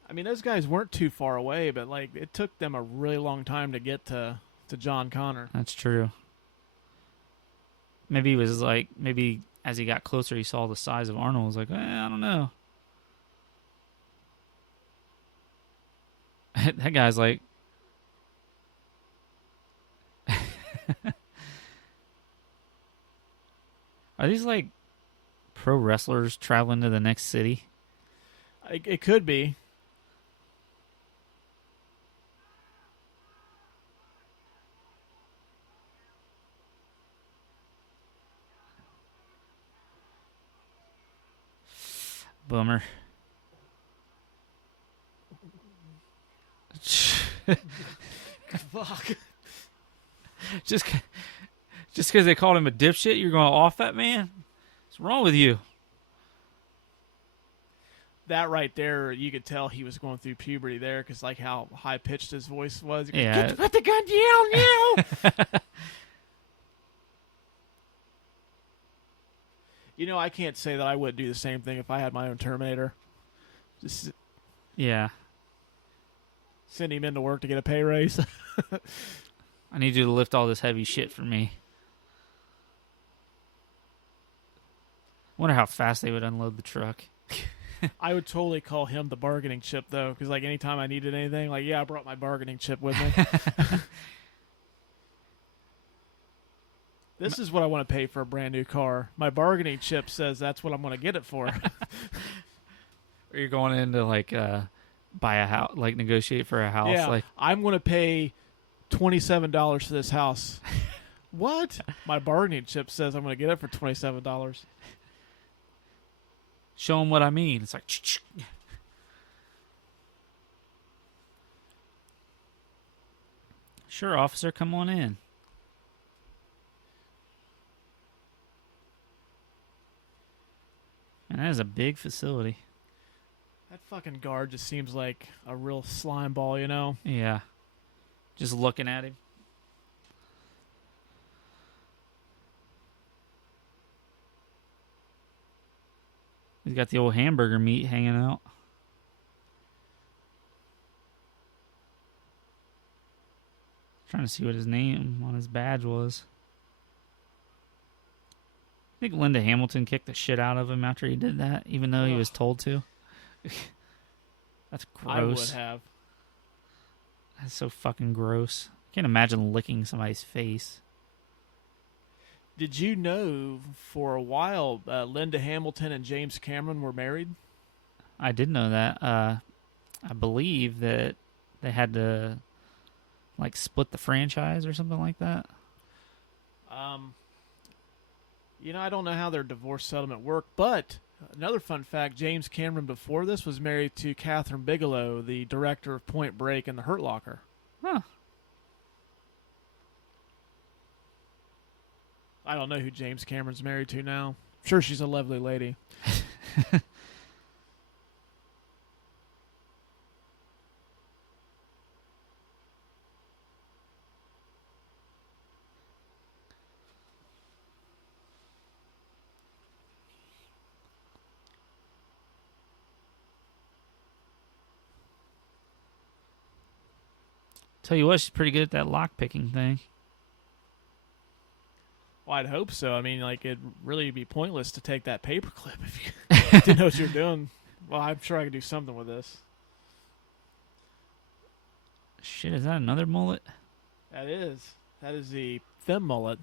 I mean, those guys weren't too far away, but like it took them a really long time to get to John Connor. That's true. Maybe he was like, maybe as he got closer, he saw the size of Arnold. Was like, I don't know. That guy's like, are these like pro wrestlers traveling to the next city? It could be. Bummer. Fuck. Just because they called him a dipshit, you're going to off that man? What's wrong with you? That right there, you could tell he was going through puberty there, because like how high pitched his voice was. Yeah. Put the gun down now. You know, I can't say that I would do the same thing if I had my own Terminator. Just Yeah. send him into work to get a pay raise. I need you to lift all this heavy shit for me. Wonder how fast they would unload the truck. I would totally call him the bargaining chip, though, because like anytime I needed anything, like, yeah, I brought my bargaining chip with me. This is what I want to pay for a brand new car. My bargaining chip says that's what I'm going to get it for. Or you're going in to like buy a house, like negotiate for a house. Yeah, like, I'm going to pay $27 for this house. What? My bargaining chip says I'm going to get it for $27. show them what I mean. It's like, sure, officer, come on in. And that is a big facility. That fucking guard just seems like a real slime ball, you know? Yeah. Just looking at him. He's got the old hamburger meat hanging out. Trying to see what his name on his badge was. I think Linda Hamilton kicked the shit out of him after he did that, even though he was told to. That's gross. I would have. That's so fucking gross. I can't imagine licking somebody's face. Did you know for a while Linda Hamilton and James Cameron were married? I did know that. I believe that they had to like split the franchise or something like that. You know, I don't know how their divorce settlement worked, but another fun fact, James Cameron before this was married to Catherine Bigelow, the director of Point Break and The Hurt Locker. Huh. I don't know who James Cameron's married to now. I'm sure she's a lovely lady. Tell you what, she's pretty good at that lock picking thing. Well, I'd hope so. I mean, like, it'd really be pointless to take that paperclip if you didn't know what you're doing. Well, I'm sure I could do something with this. Shit, is that another mullet? That is. That is the femme mullet.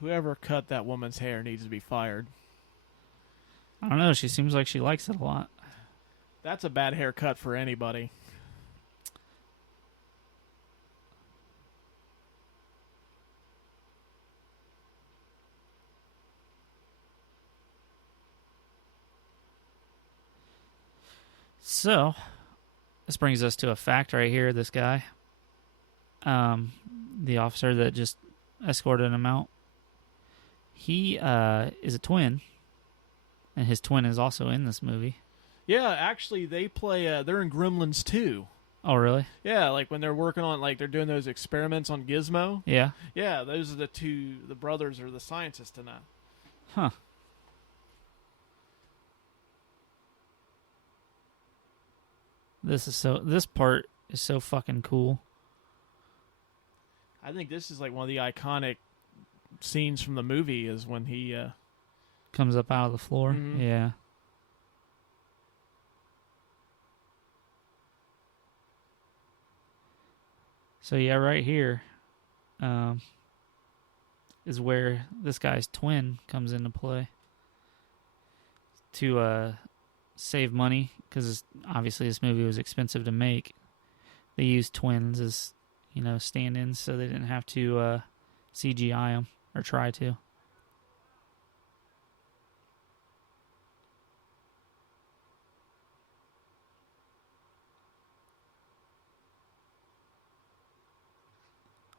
Whoever cut that woman's hair needs to be fired. I don't know. She seems like she likes it a lot. That's a bad haircut for anybody. So, this brings us to a fact right here. This guy, the officer that just escorted him out, he is a twin, and his twin is also in this movie. Yeah, actually, they play. They're in Gremlins 2. Oh, really? Yeah, like when they're working on, like they're doing those experiments on Gizmo. Yeah. Yeah, those are the two. The brothers are the scientists in that. Huh. This part is so fucking cool. I think this is like one of the iconic scenes from the movie is when he comes up out of the floor. Mhm. Yeah. So yeah, right here is where this guy's twin comes into play to save money, because obviously this movie was expensive to make. They used twins as, stand-ins, so they didn't have to CGI them or try to.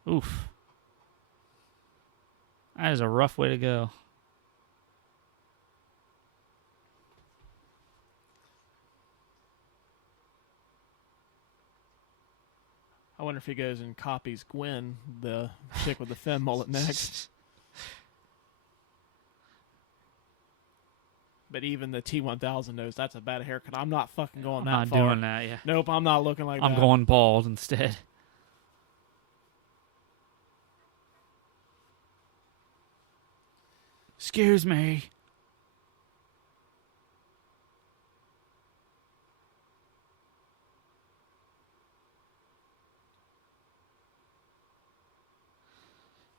Oof. That is a rough way to go. I wonder if he goes and copies Gwen, the chick with the femme mullet next. But even the T-1000 knows that's a bad haircut. I'm not fucking going that I'm not far. doing that, yeah. Nope, I'm not looking like that. I'm going bald instead. Excuse me.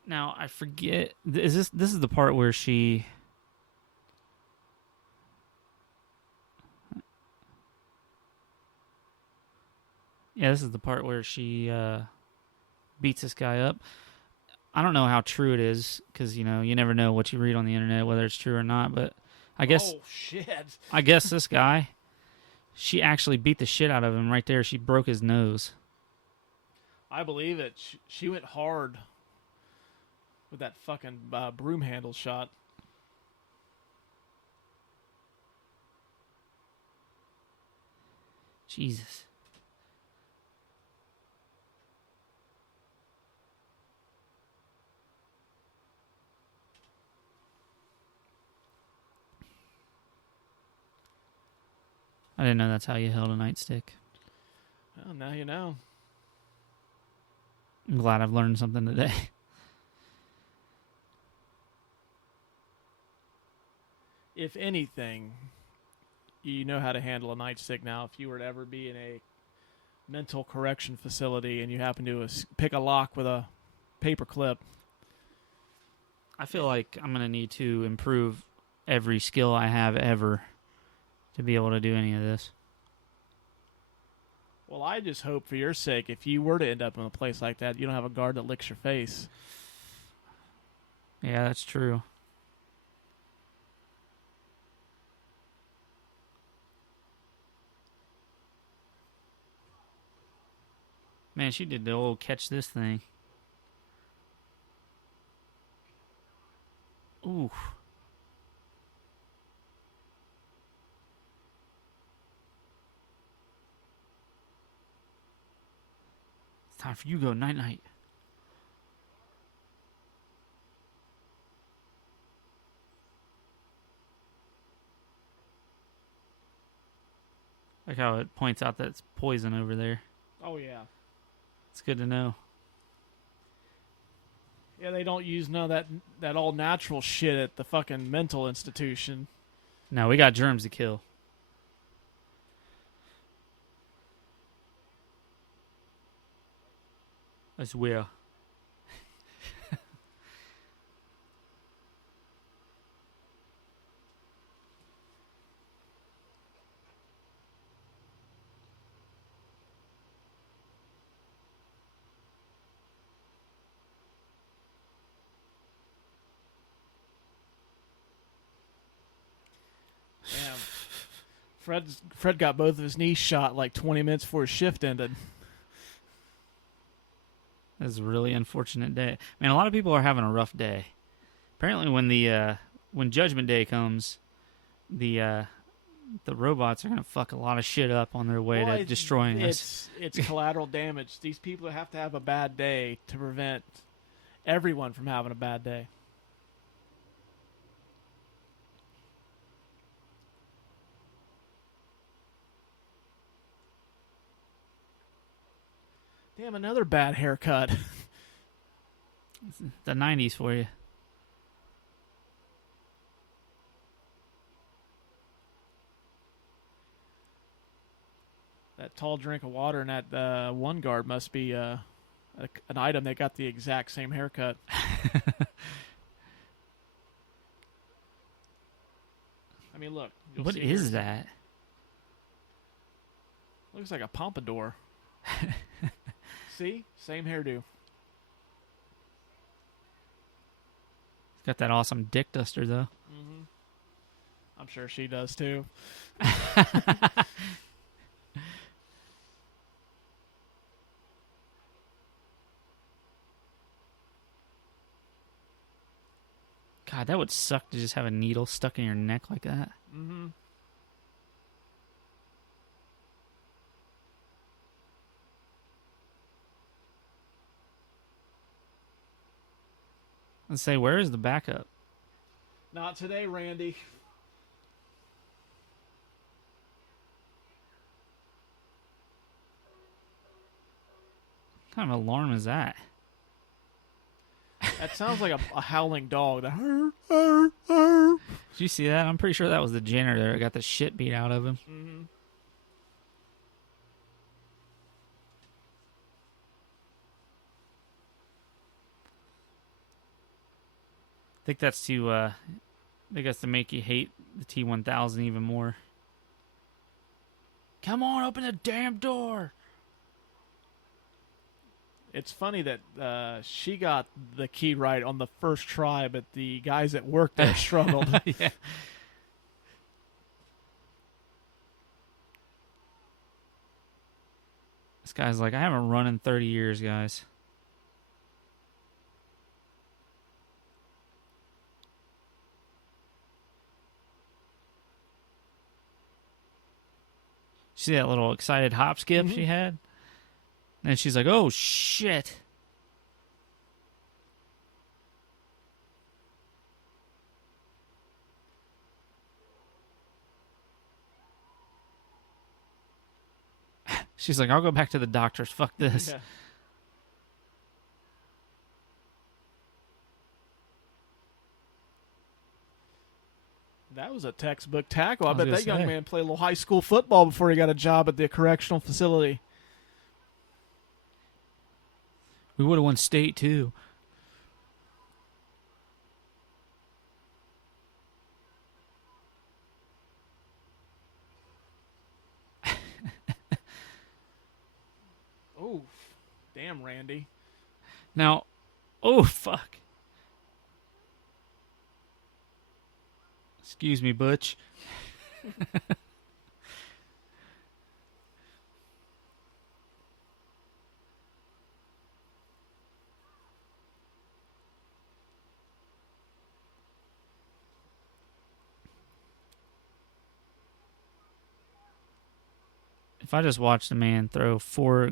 Now, I forget. This is the part where she... Yeah, this is the part where she beats this guy up. I don't know how true it is, because, you never know what you read on the internet, whether it's true or not, but I guess... Oh, shit. I guess this guy, she actually beat the shit out of him right there. She broke his nose. I believe it. She went hard with that fucking broom handle shot. Jesus. I didn't know that's how you held a nightstick. Well, now you know. I'm glad I've learned something today. If anything, you know how to handle a nightstick now. If you were to ever be in a mental correction facility and you happen to pick a lock with a paper clip. I feel like I'm going to need to improve every skill I have ever to be able to do any of this. Well, I just hope for your sake, if you were to end up in a place like that, you don't have a guard that licks your face. Yeah, that's true. Man, she did the old catch this thing. Ooh. It's time for you to go night-night. Like how it points out that it's poison over there. Oh, yeah. It's good to know. Yeah, they don't use none of that all-natural shit at the fucking mental institution. No, we got germs to kill. I swear. Fred got both of his knees shot like 20 minutes before his shift ended. That's a really unfortunate day. Man, a lot of people are having a rough day. Apparently, when Judgment Day comes, the robots are gonna fuck a lot of shit up on their way to destroying us. It's collateral damage. These people have to have a bad day to prevent everyone from having a bad day. Damn, another bad haircut. The 90s for you. That tall drink of water and that one guard must be an item that got the exact same haircut. I mean, look. What is that? Looks like a pompadour. See? Same hairdo. Got that awesome dick duster, though. Mm-hmm. I'm sure she does, too. God, that would suck to just have a needle stuck in your neck like that. Mm-hmm. Let's say, where is the backup? Not today, Randy. What kind of alarm is that? That sounds like a howling dog. Did you see that? I'm pretty sure that was the janitor that got the shit beat out of him. Mm-hmm. I think that's to make you hate the T-1000 even more. Come on, open the damn door. It's funny that she got the key right on the first try, but the guys that worked there struggled. Yeah. This guy's like, I haven't run in 30 years, guys. See that little excited hop skip she had? And she's like, oh, shit. She's like, I'll go back to the doctors. Fuck this. Yeah. That was a textbook tackle. I bet that young man played a little high school football before he got a job at the correctional facility. We would have won state, too. Oh, damn, Randy. Now, oh, fuck. Excuse me, Butch. If I just watched a man throw 4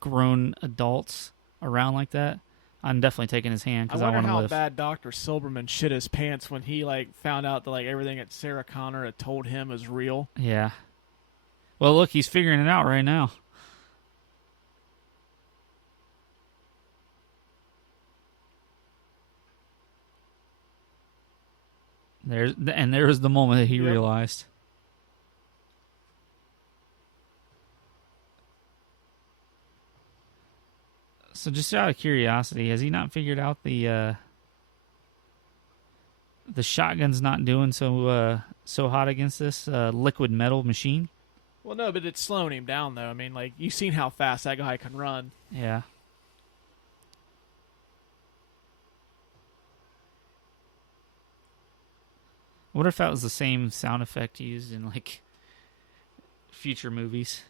grown adults around like that, I'm definitely taking his hand because I want to live. I wonder how bad Dr. Silberman shit his pants when he found out that everything that Sarah Connor had told him was real. Yeah. Well, look, he's figuring it out right now. There's the moment that he realized. So just out of curiosity, has he not figured out the shotgun's not doing so hot against this liquid metal machine? Well, no, but it's slowing him down, though. I mean, you've seen how fast that guy can run. Yeah. I wonder if that was the same sound effect used in, future movies.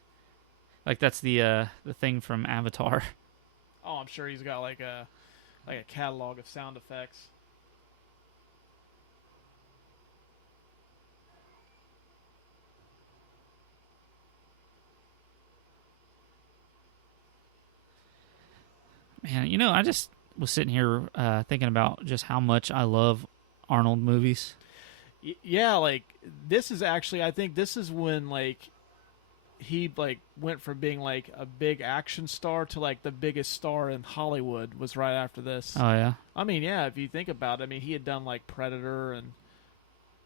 Like that's the thing from Avatar. Oh, I'm sure he's got like a catalog of sound effects. Man, I just was sitting here thinking about just how much I love Arnold movies. Yeah, like this is actually, I think this is when like he like went from being like a big action star to like the biggest star in Hollywood was right after this. Oh yeah. I mean, yeah, if you think about it, I mean, he had done like Predator and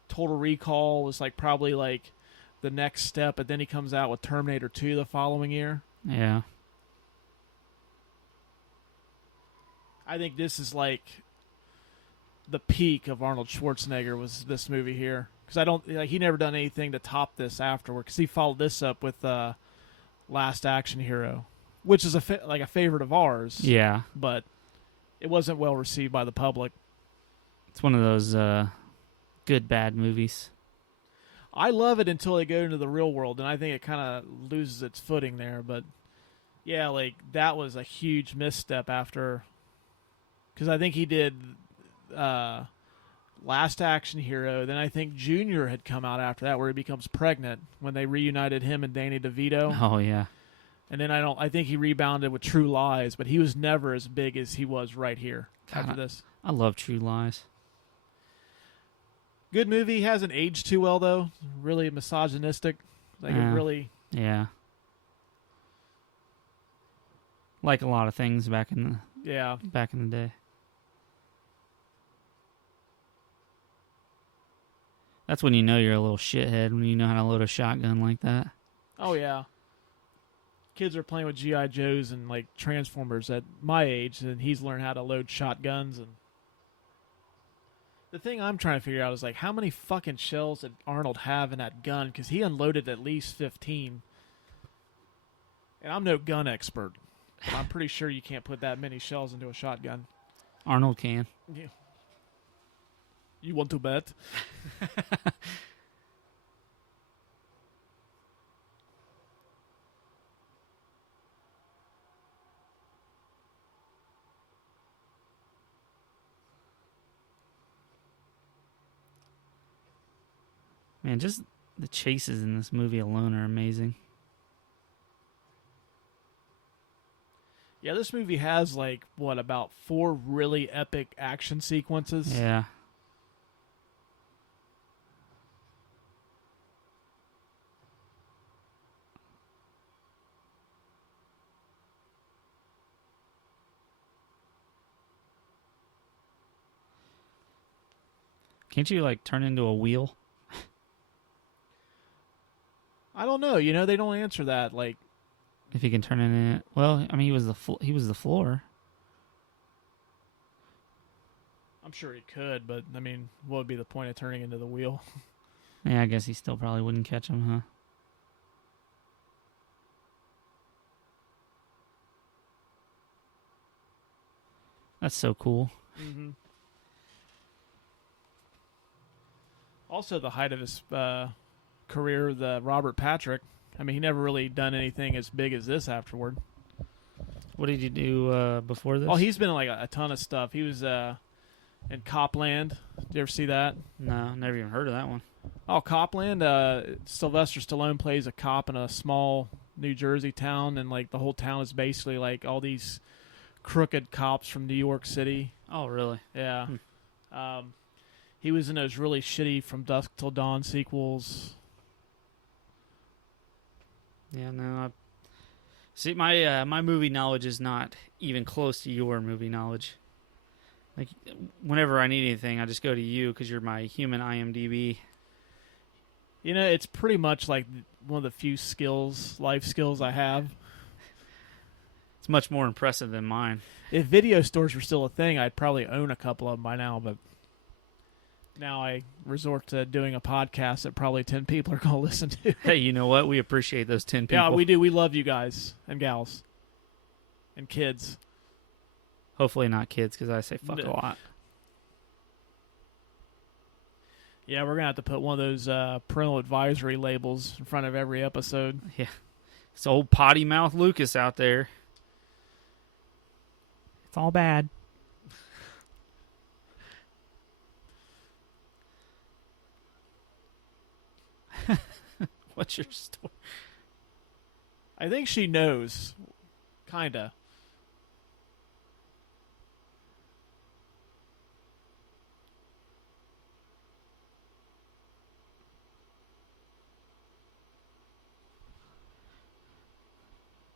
Total Recall was like probably like the next step, but then he comes out with Terminator 2 the following year. Yeah. I think this is like the peak of Arnold Schwarzenegger was this movie here, because I don't like he never done anything to top this afterward, because he followed this up with Last Action Hero, which is a favorite of ours. Yeah. But it wasn't well received by the public. It's one of those good bad movies. I love it until they go into the real world, and I think it kind of loses its footing there. But yeah, like that was a huge misstep after. Because I think he did Last Action Hero. Then I think Junior had come out after that, where he becomes pregnant when they reunited him and Danny DeVito. Oh yeah. And then I think he rebounded with True Lies, but he was never as big as he was right here after this. I love True Lies. Good movie. Hasn't aged too well though. Really misogynistic. Like it really. Yeah. Like a lot of things back in the day. That's when you know you're a little shithead, when you know how to load a shotgun like that. Oh, yeah. Kids are playing with G.I. Joes and, like, Transformers at my age, and he's learned how to load shotguns. And the thing I'm trying to figure out is, like, how many fucking shells did Arnold have in that gun? Because he unloaded at least 15. And I'm no gun expert, but I'm pretty sure you can't put that many shells into a shotgun. Arnold can. Yeah. You want to bet? Man, just the chases in this movie alone are amazing. Yeah, this movie has, like, about 4 really epic action sequences? Yeah. Can't you, like, turn into a wheel? I don't know. They don't answer that, like... If he can turn it in... Well, I mean, he was the floor. I'm sure he could, but, I mean, what would be the point of turning into the wheel? Yeah, I guess he still probably wouldn't catch him, huh? That's so cool. Mm-hmm. Also, the height of his career, the Robert Patrick. I mean, he never really done anything as big as this afterward. What did you do before this? Oh, he's been in like a ton of stuff. He was in Copland. Did you ever see that? No, never even heard of that one. Oh, Copland. Sylvester Stallone plays a cop in a small New Jersey town, and like the whole town is basically like all these crooked cops from New York City. Oh, really? Yeah. He was in those really shitty From Dusk Till Dawn sequels. Yeah, no. See, my movie knowledge is not even close to your movie knowledge. Like, whenever I need anything, I just go to you because you're my human IMDb. It's pretty much like one of the few life skills I have. It's much more impressive than mine. If video stores were still a thing, I'd probably own a couple of them by now, but now I resort to doing a podcast that probably 10 people are going to listen to. Hey, you know what? We appreciate those 10 people. Yeah, we do. We love you guys and gals and kids. Hopefully not kids, because I say fuck a lot. Yeah, we're gonna have to put one of those parental advisory labels in front of every episode. Yeah. It's old potty mouth Lucas out there. It's all bad. What's your story? I think she knows. Kinda.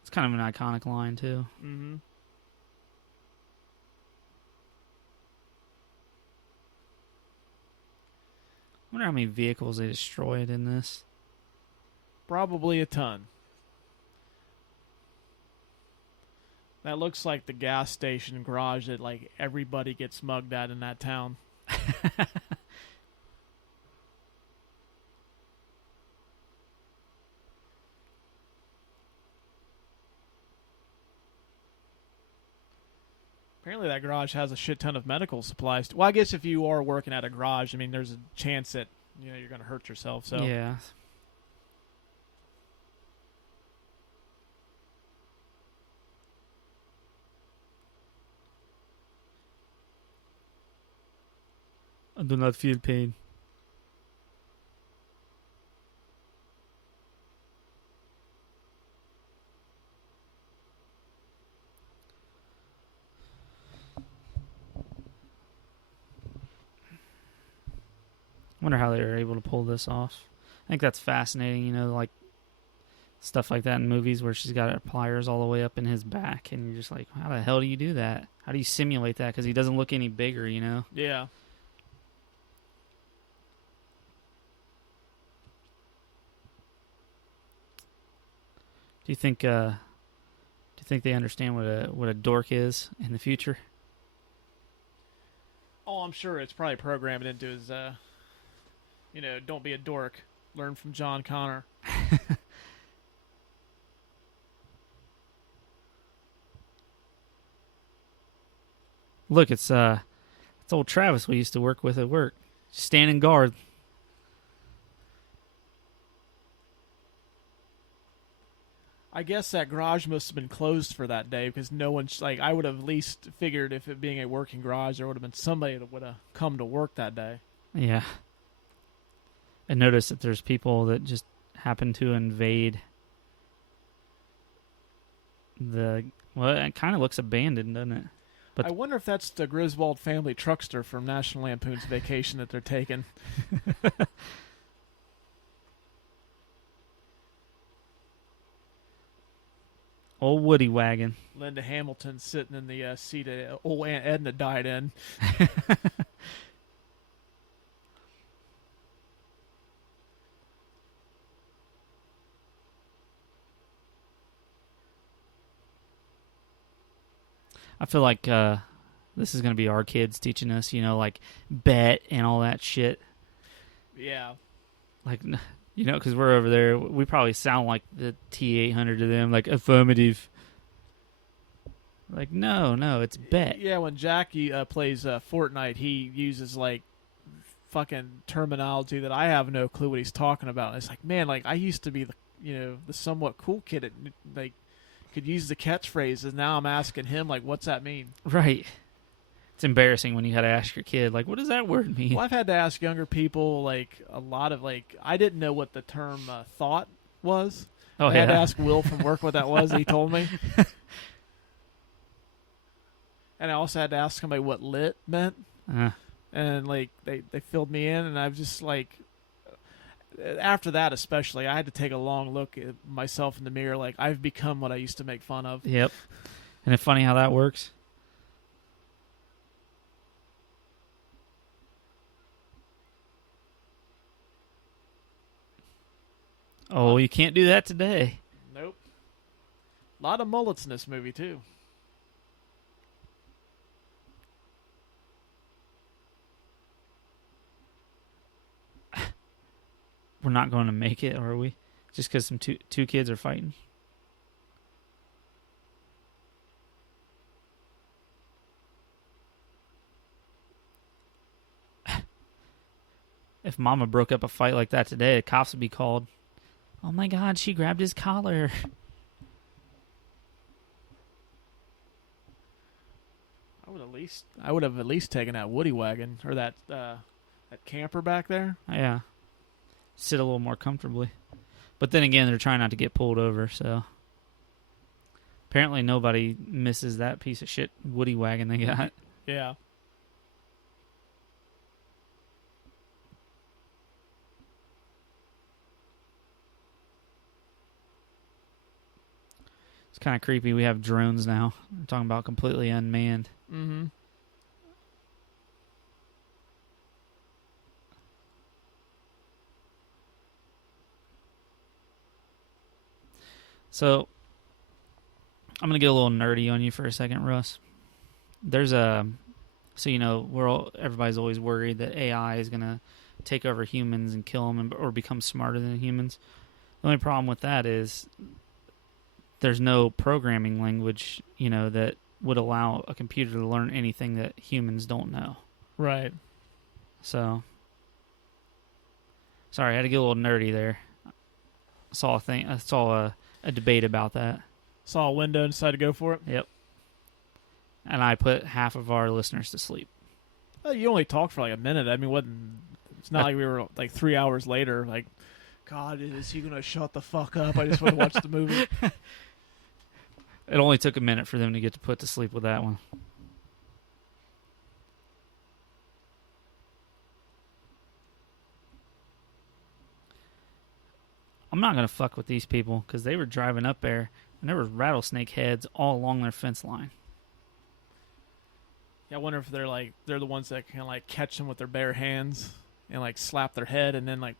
It's kind of an iconic line, too. Mm-hmm. I wonder how many vehicles they destroyed in this. Probably a ton. That looks like the gas station garage that like everybody gets mugged at in that town. Apparently that garage has a shit ton of medical supplies. Well, I guess if you are working at a garage, I mean, there's a chance that you're going to hurt yourself. So Yeah. I do not feel pain. I wonder how they were able to pull this off. I think that's fascinating, like stuff like that in movies where she's got her pliers all the way up in his back, and you're just like, how the hell do you do that? How do you simulate that? Because he doesn't look any bigger, Yeah. Do you think they understand what a dork is in the future? Oh, I'm sure it's probably programmed into his, don't be a dork. Learn from John Connor. Look, it's old Travis we used to work with at work, standing guard. I guess that garage must have been closed for that day because no one's like. I would have at least figured if it being a working garage, there would have been somebody that would have come to work that day. Yeah. I noticed that there's people that just happen to invade it kind of looks abandoned, doesn't it? But I wonder if that's the Griswold family truckster from National Lampoon's Vacation that they're taking. old Woody wagon. Linda Hamilton sitting in the seat that old Aunt Edna died in. I feel like this is going to be our kids teaching us, like bet and all that shit. Yeah. Like, because we're over there, we probably sound like the T-800 to them, like affirmative. Like, no, it's bet. Yeah, when Jackie plays Fortnite, he uses like fucking terminology that I have no clue what he's talking about. It's like, man, like I used to be the somewhat cool kid that like could use the catchphrases. Now I'm asking him like, what's that mean? Right. It's embarrassing when you had to ask your kid, like, what does that word mean? Well, I've had to ask younger people like a lot of like I didn't know what the term thought was. Oh, I had to ask Will from work what that was. He told me. And I also had to ask somebody what lit meant. And like they filled me in, and I've just like after that especially, I had to take a long look at myself in the mirror. Like I've become what I used to make fun of. Yep. And it's funny how that works. Oh, you can't do that today. Nope. A lot of mullets in this movie too. We're not going to make it, are we? Just because some two kids are fighting? If Mama broke up a fight like that today, the cops would be called. Oh my God, she grabbed his collar. I would have at least taken that Woody wagon or that camper back there. Yeah. Sit a little more comfortably. But then again, they're trying not to get pulled over, so. Apparently nobody misses that piece of shit Woody wagon they got. Yeah. It's kind of creepy. We have drones now. We're talking about completely unmanned. Mm-hmm. So, I'm going to get a little nerdy on you for a second, Russ. There's a... So, you know, everybody's always worried that AI is going to take over humans and kill them or become smarter than humans. The only problem with that is there's no programming language, you know, that would allow a computer to learn anything that humans don't know. Right. So, sorry, I had to get a little nerdy there. I saw a debate about that. Saw a window and decided to go for it? Yep. And I put half of our listeners to sleep. Well, you only talked for like a minute. I mean, it's not like we were like 3 hours later, like, God, is he going to shut the fuck up? I just want to watch the movie. It only took a minute for them to get to put to sleep with that one. I'm not going to fuck with these people because they were driving up there and there were rattlesnake heads all along their fence line. Yeah, I wonder if they're the ones that can like catch them with their bare hands and like slap their head and then like.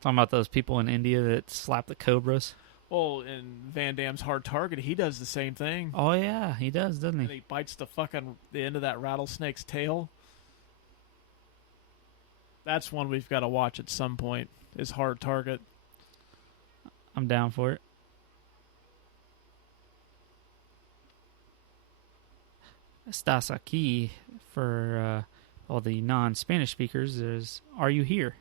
Talking about those people in India that slap the cobras. Well, in Van Damme's Hard Target, he does the same thing. Oh yeah, he does, doesn't he? And he bites the end of that rattlesnake's tail. That's one we've got to watch at some point. Is Hard Target. I'm down for it. Estás aquí for all the non-Spanish speakers is Are You Here?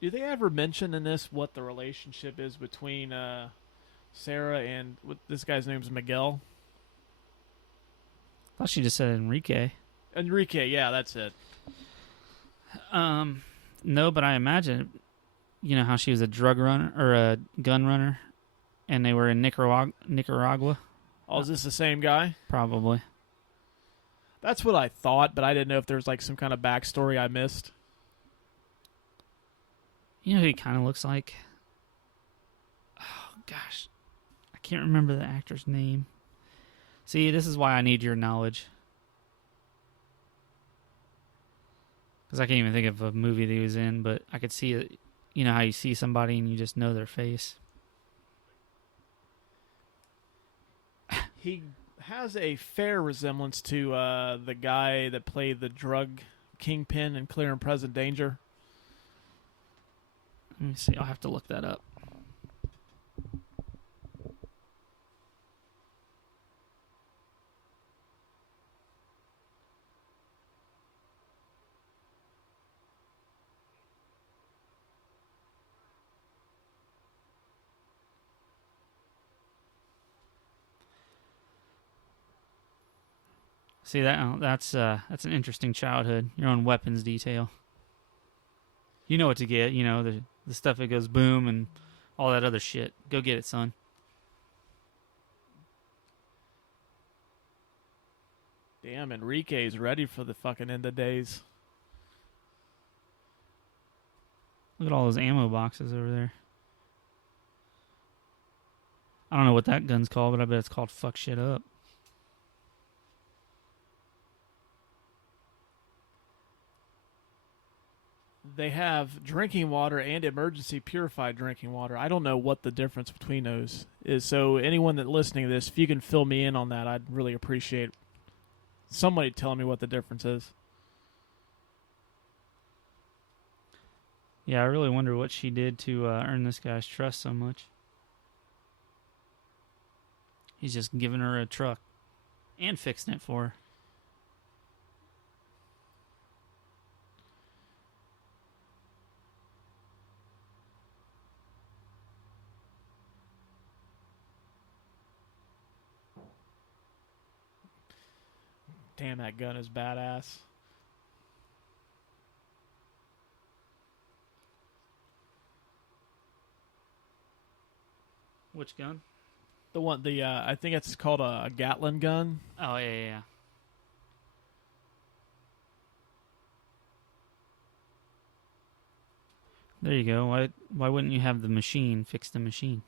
Do they ever mention in this what the relationship is between Sarah and this guy's name's Miguel? I thought she just said Enrique. Enrique, yeah, that's it. No, but I imagine, you know how she was a drug runner or a gun runner, and they were in Nicaragua. Oh, is this the same guy? Probably. That's what I thought, but I didn't know if there was like some kind of backstory I missed. You know who he kind of looks like? Oh, gosh. I can't remember the actor's name. See, this is why I need your knowledge. Because I can't even think of a movie that he was in, but I could see it. You know how you see somebody and you just know their face? He has a fair resemblance to the guy that played the drug kingpin in Clear and Present Danger. Let me see. I'll have to look that up. See that's an interesting childhood. Your own weapons detail. You know what to get. You know the stuff that goes boom and all that other shit. Go get it, son. Damn, Enrique's ready for the fucking end of days. Look at all those ammo boxes over there. I don't know what that gun's called, but I bet it's called fuck shit up. They have drinking water and emergency purified drinking water. I don't know what the difference between those is. So anyone that listening to this, if you can fill me in on that, I'd really appreciate somebody telling me what the difference is. Yeah, I really wonder what she did to earn this guy's trust so much. He's just giving her a truck. And fixing it for her. Damn, that gun is badass. Which gun? The one, I think it's called a Gatling gun. Oh, yeah. There you go. Why wouldn't you have the machine fix the machine?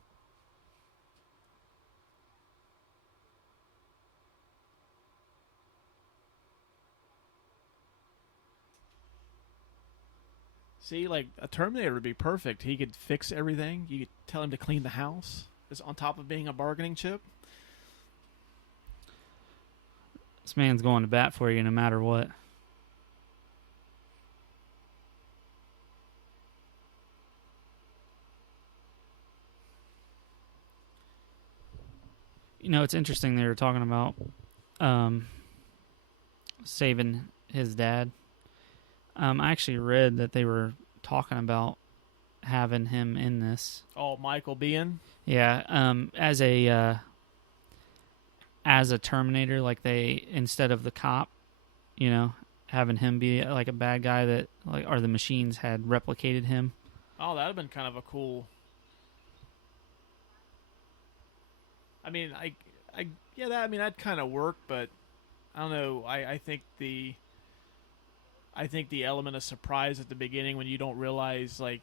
See, like, a Terminator would be perfect. He could fix everything. You could tell him to clean the house. It's on top of being a bargaining chip. This man's going to bat for you no matter what. You know, it's interesting they were talking about saving his dad. I actually read that they were talking about having him in this. Oh, Michael Biehn? Yeah, as a Terminator, like they, instead of the cop, you know, having him be like a bad guy that, like, or the machines had replicated him. Oh, that would have been kind of a cool... I mean, that'd kind of work, but I don't know. I think the element of surprise at the beginning when you don't realize, like,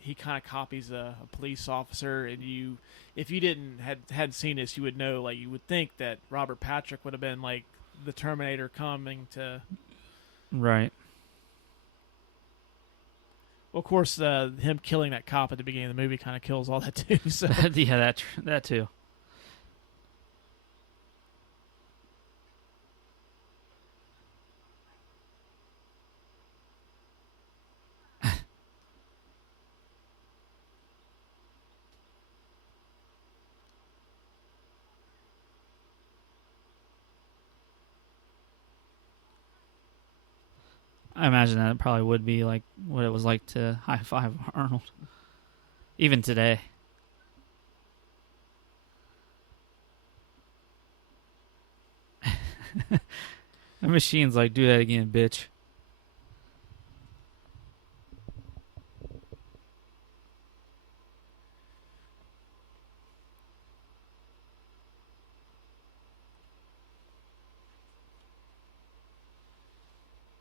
he kind of copies a police officer, and if you hadn't seen this, you would know, like, you would think that Robert Patrick would have been like the Terminator coming to. Right. Well, of course, him killing that cop at the beginning of the movie kind of kills all that too. So Yeah, that too. I imagine that it probably would be like what it was like to high five Arnold. Even today. The machine's like, do that again, bitch.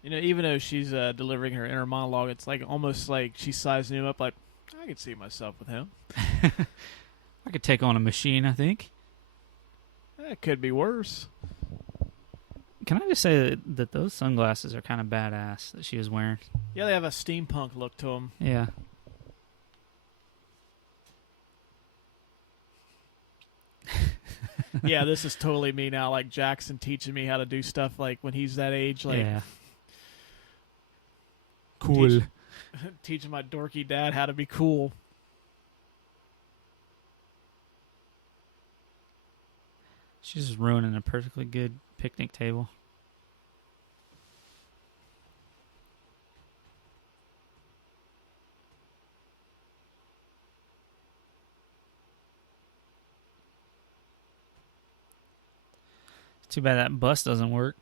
you know, even though she's delivering her inner monologue, it's like almost like she's sizing him up. Like, I could see myself with him. I could take on a machine, I think. That could be worse. Can I just say that those sunglasses are kind of badass that she was wearing? Yeah, they have a steampunk look to them. Yeah. Yeah, this is totally me now. Like Jackson teaching me how to do stuff like when he's that age. Like, yeah. Cool. Teaching my dorky dad how to be cool. She's just ruining a perfectly good picnic table. Too bad that bus doesn't work.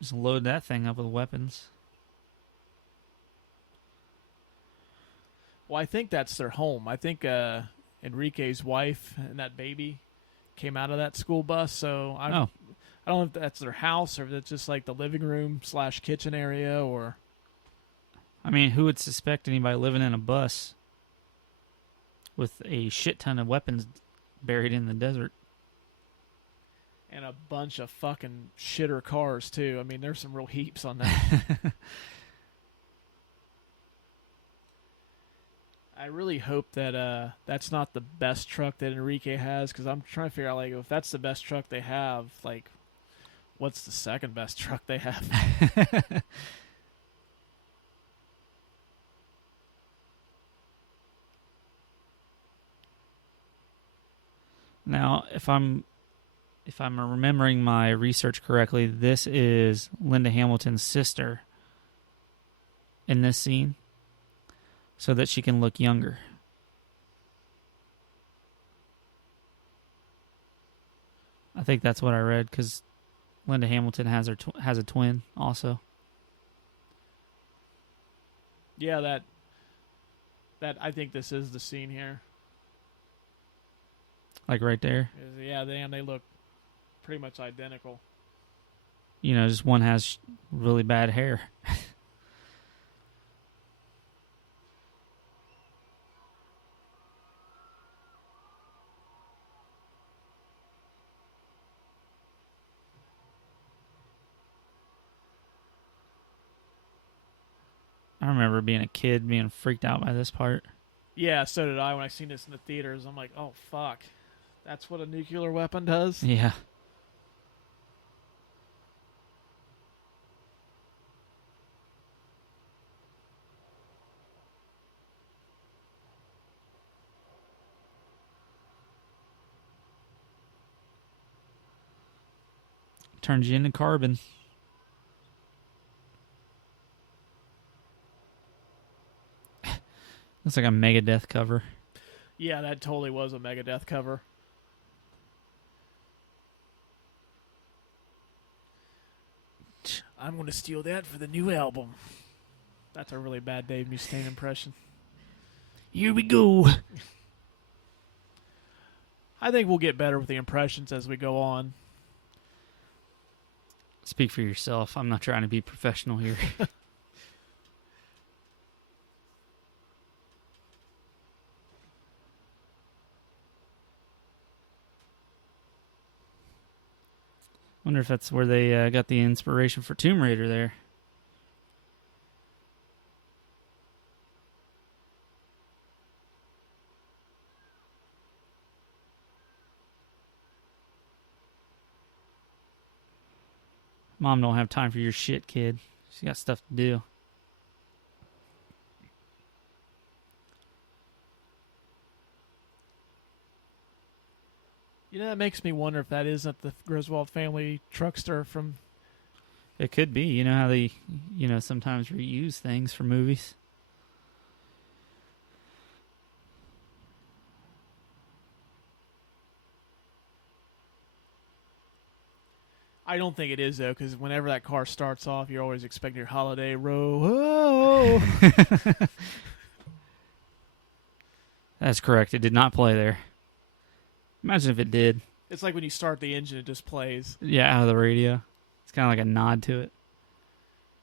Just load that thing up with weapons. Well, I think that's their home. I think Enrique's wife and that baby came out of that school bus. So I don't know if that's their house or if it's just like the living room / kitchen area or. I mean, who would suspect anybody living in a bus with a shit ton of weapons buried in the desert? And a bunch of fucking shitter cars, too. I mean, there's some real heaps on that. I really hope that that's not the best truck that Enrique has, because I'm trying to figure out, like, if that's the best truck they have, like, what's the second best truck they have? Now, if if I'm remembering my research correctly, this is Linda Hamilton's sister in this scene so that she can look younger. I think that's what I read, because Linda Hamilton has has a twin also. Yeah, that I think this is the scene here. Like right there. Yeah, they look pretty much identical. You know, just one has really bad hair. I remember being a kid being freaked out by this part. Yeah, so did I when I seen this in the theaters. I'm like, oh, fuck. That's what a nuclear weapon does? Yeah. Turns you into carbon. Looks like a Megadeth cover. Yeah, that totally was a Megadeth cover. I'm going to steal that for the new album. That's a really bad Dave Mustaine impression. Here we go. I think we'll get better with the impressions as we go on. Speak for yourself. I'm not trying to be professional here. Wonder if that's where they got the inspiration for Tomb Raider there. Mom don't have time for your shit, kid. She got stuff to do. You know, that makes me wonder if that isn't the Griswold family truckster from... It could be. You know how they, sometimes reuse things for movies? I don't think it is, though, because whenever that car starts off, you're always expecting your Holiday Row. That's correct. It did not play there. Imagine if it did. It's like when you start the engine, it just plays. Yeah, out of the radio. It's kind of like a nod to it.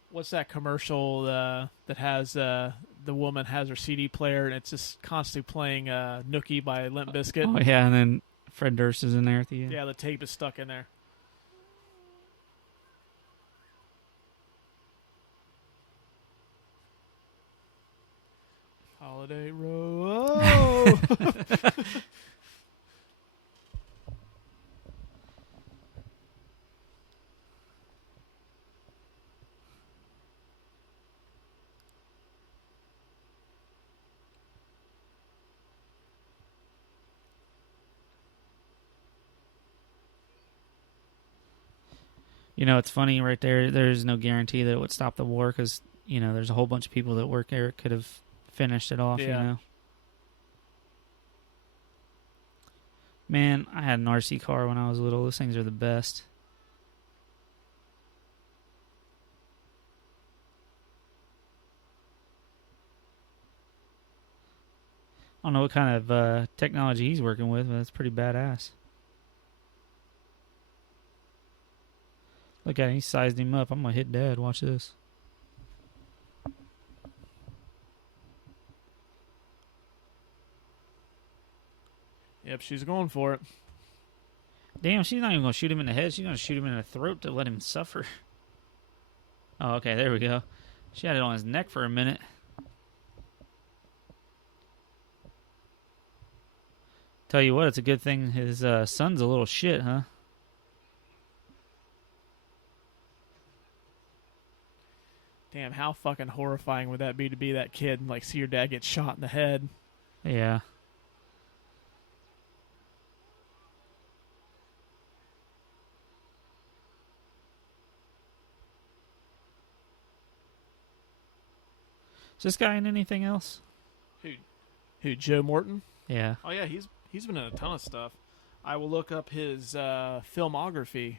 What's that commercial that has the woman has her CD player and it's just constantly playing Nookie by Limp Bizkit? Oh, yeah, and then Fred Durst is in there at the end. Yeah, the tape is stuck in there. Holiday Row. It's funny right there. There's no guarantee that it would stop the war because, there's a whole bunch of people that work there that could have finished it off, Yeah. Man, I had an RC car when I was little. Those things are the best. I don't know what kind of technology he's working with, but it's pretty badass. Look at him. He sized him up. I'm going to hit Dad. Watch this. Yep, she's going for it. Damn, she's not even going to shoot him in the head. She's going to shoot him in the throat to let him suffer. Oh, okay. There we go. She had it on his neck for a minute. Tell you what, it's a good thing his son's a little shit, huh? Damn, how fucking horrifying would that be to be that kid and see your dad get shot in the head? Yeah. Is this guy in anything else? Who, Joe Morton? Yeah. Oh yeah, he's been in a ton of stuff. I will look up his filmography.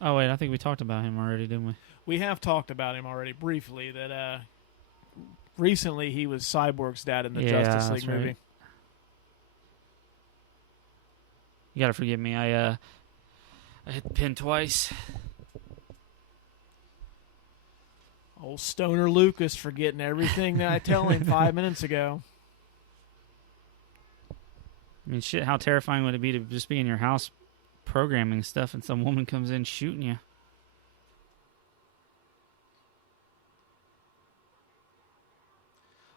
Oh wait, I think we talked about him already, didn't we? We have talked about him already briefly. That recently he was Cyborg's dad in the Justice League movie. Right. You gotta forgive me. I hit the pin twice. Old Stoner Lucas forgetting everything that I tell him 5 minutes ago. I mean, shit, how terrifying would it be to just be in your house programming stuff and some woman comes in shooting you?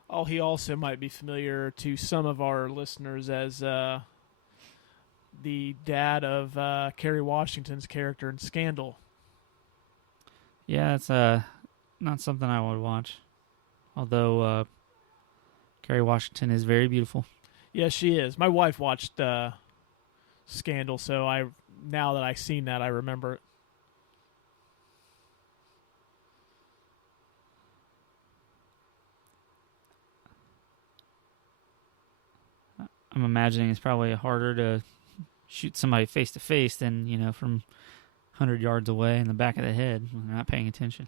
Oh, he also might be familiar to some of our listeners as the dad of Kerry Washington's character in Scandal. Yeah, it's not something I would watch. Although Kerry Washington is very beautiful. Yes, she is. My wife watched Scandal, so now that I've seen that, I remember it. I'm imagining it's probably harder to shoot somebody face to face than, from 100 yards away in the back of the head when they're not paying attention.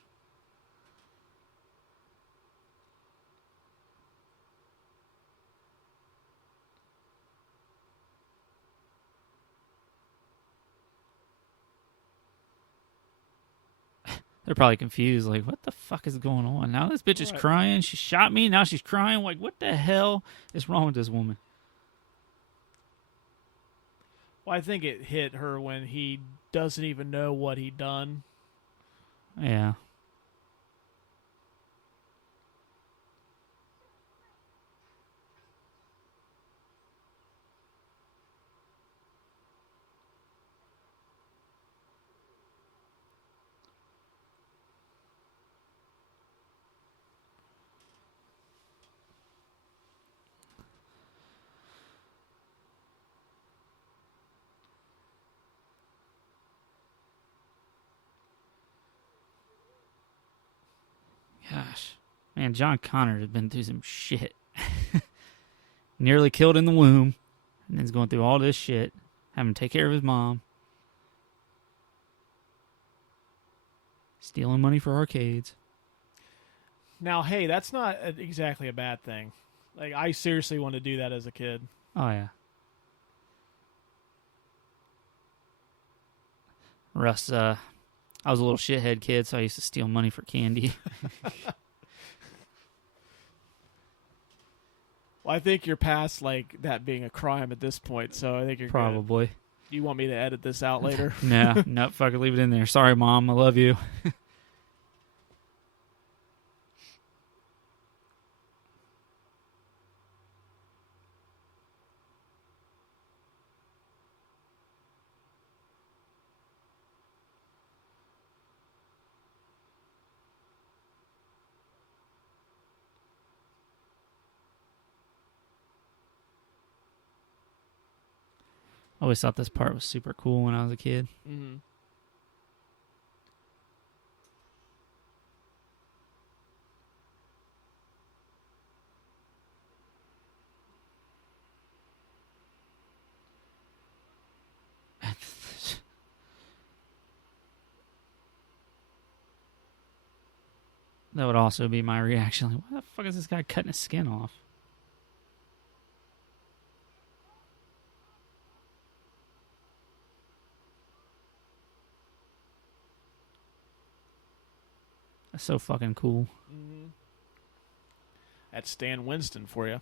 They're probably confused, like, what the fuck is going on? Now this bitch is crying. She shot me. Now she's crying. Like, what the hell is wrong with this woman? Well, I think it hit her when he doesn't even know what he done. Yeah. Gosh. Man, John Connor has been through some shit. Nearly killed in the womb. And he's going through all this shit. Having to take care of his mom. Stealing money for arcades. Now, hey, that's not exactly a bad thing. Like, I seriously want to do that as a kid. Oh, yeah. Russ, I was a little shithead kid, so I used to steal money for candy. Well, I think you're past, like, that being a crime at this point, so I think you're Probably. good. Do you want me to edit this out later? No, nope, fuck it, leave it in there. Sorry, Mom, I love you. I always thought this part was super cool when I was a kid. Mm-hmm. That would also be my reaction. Like, why the fuck is this guy cutting his skin off? That's so fucking cool. Mm-hmm. That's Stan Winston for you.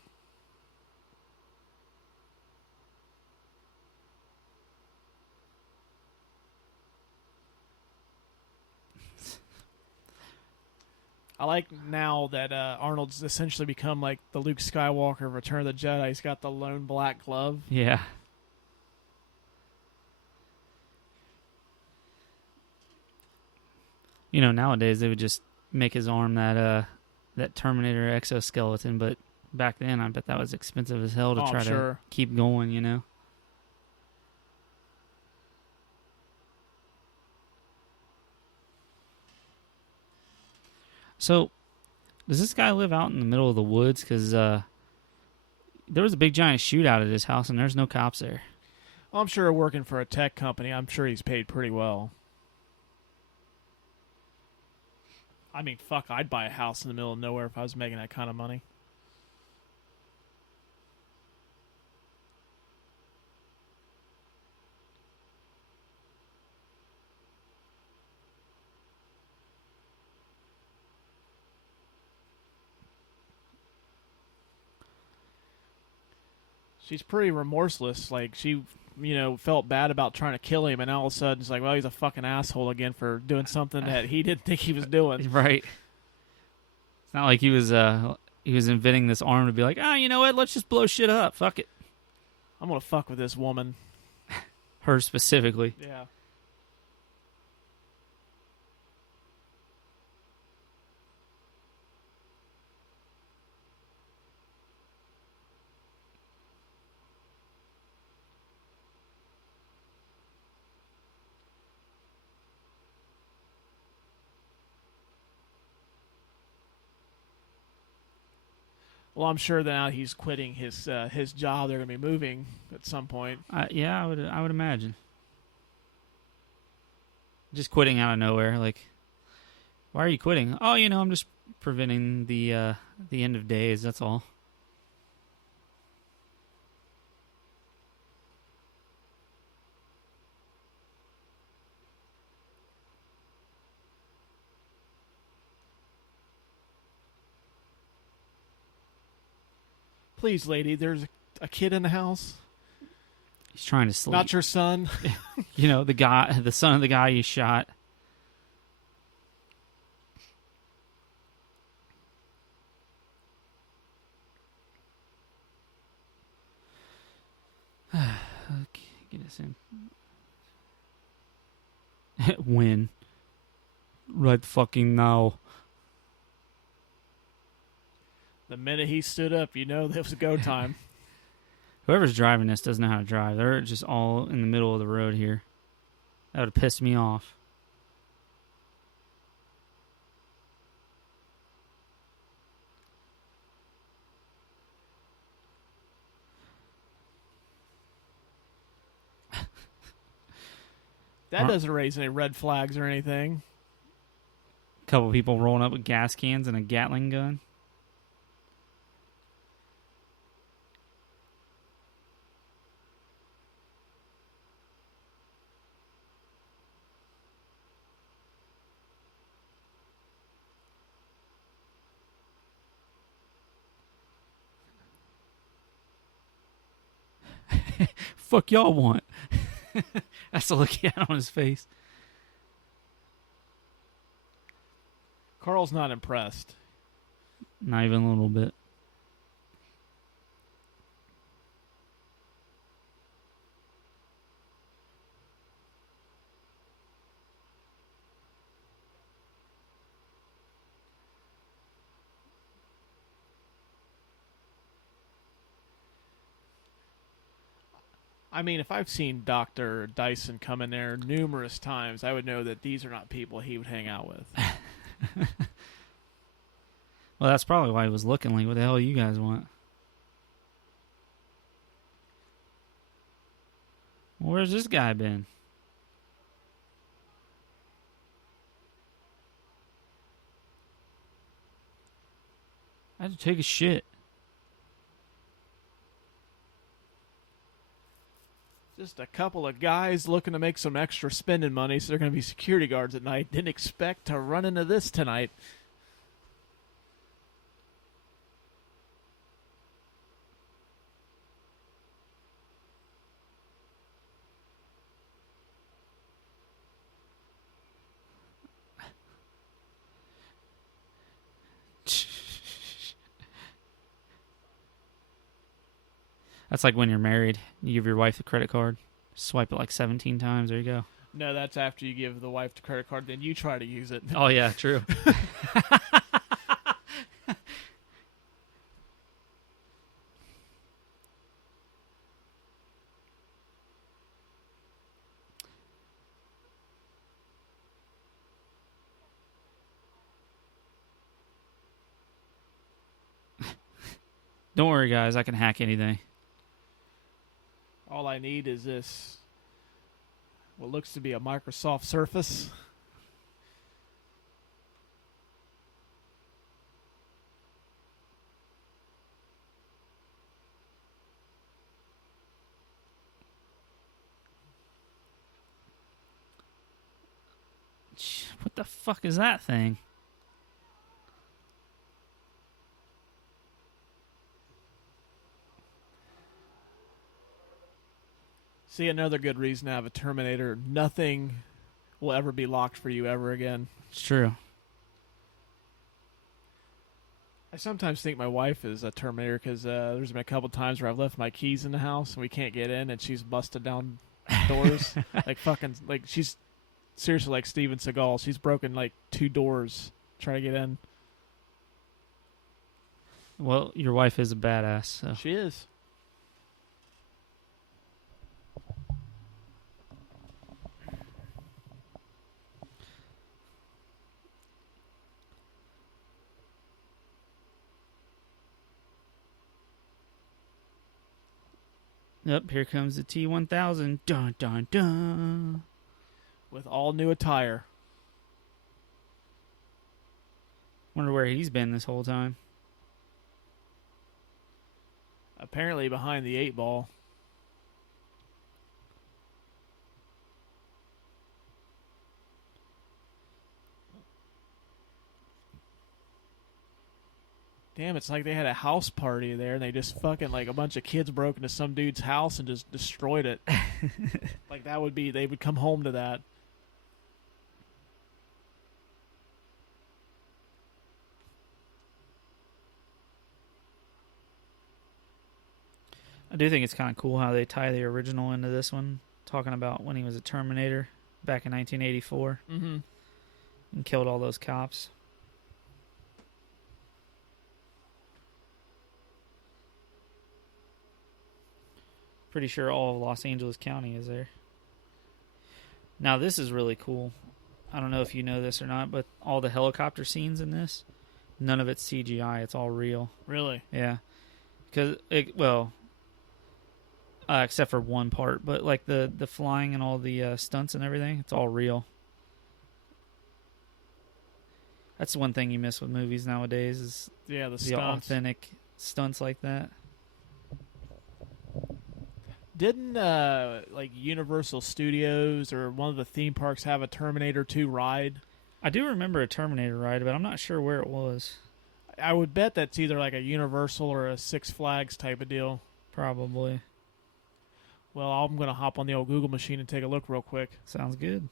I like now that Arnold's essentially become like the Luke Skywalker of Return of the Jedi. He's got the lone black glove. Yeah. Nowadays they would just make his arm that Terminator exoskeleton, but back then I bet that was expensive as hell to try to keep going, So, Does this guy live out in the middle of the woods? Because there was a big giant shootout at his house, and there's no cops there. Well, I'm sure working for a tech company, I'm sure he's paid pretty well. I mean, fuck, I'd buy a house in the middle of nowhere if I was making that kind of money. She's pretty remorseless. Like, she, felt bad about trying to kill him, and all of a sudden it's like, well, he's a fucking asshole again for doing something that he didn't think he was doing. Right. It's not like he was inventing this arm to be like, you know what? Let's just blow shit up. Fuck it. I'm gonna fuck with this woman. Her specifically. Yeah. Well, I'm sure that now he's quitting his job. They're going to be moving at some point. Yeah, I would imagine. Just quitting out of nowhere. Like, why are you quitting? Oh, I'm just preventing the end of days. That's all. Please, lady, there's a kid in the house. He's trying to sleep. Not your son. The son of the guy you shot. Okay, get us in. When? Right fucking now. The minute he stood up, it was go time. Whoever's driving this doesn't know how to drive. They're just all in the middle of the road here. That would have pissed me off. That doesn't raise any red flags or anything. A couple people rolling up with gas cans and a Gatling gun. Fuck y'all want? That's the look he had on his face. Carl's not impressed. Not even a little bit. I mean, if I've seen Dr. Dyson come in there numerous times, I would know that these are not people he would hang out with. Well, that's probably why he was looking like, what the hell you guys want? Well, where's this guy been? I had to take a shit. Just a couple of guys looking to make some extra spending money, so they're going to be security guards at night. Didn't expect to run into this tonight. That's like when you're married. You give your wife the credit card. Swipe it like 17 times. There you go. No, that's after you give the wife the credit card, then you try to use it. Oh, yeah, true. Don't worry, guys. I can hack anything. All I need is this, what looks to be a Microsoft Surface. What the fuck is that thing? See, another good reason to have a Terminator. Nothing will ever be locked for you ever again. It's true. I sometimes think my wife is a Terminator because there's been a couple times where I've left my keys in the house and we can't get in, and she's busted down doors. Like she's seriously like Steven Seagal. She's broken like 2 doors trying to get in. Well, your wife is a badass. So. She is. Yep, here comes the T-1000. Dun, dun, dun. With all new attire. Wonder where he's been this whole time. Apparently behind the 8 ball. Damn, it's like they had a house party there and they just fucking, like, a bunch of kids broke into some dude's house and just destroyed it. Like, that would be, they would come home to that. I do think it's kind of cool how they tie the original into this one, talking about when he was a Terminator back in 1984 and killed all those cops. Pretty sure all of Los Angeles County is there. Now, this is really cool. I don't know if you know this or not, but all the helicopter scenes in this, none of it's CGI. It's all real. Really? Yeah. Except for one part, but like the flying and all the stunts and everything, it's all real. That's the one thing you miss with movies nowadays is the stunts. Authentic stunts like that. Didn't like Universal Studios or one of the theme parks have a Terminator 2 ride? I do remember a Terminator ride, but I'm not sure where it was. I would bet that's either like a Universal or a Six Flags type of deal. Probably. Well, I'm going to hop on the old Google machine and take a look real quick. Sounds good.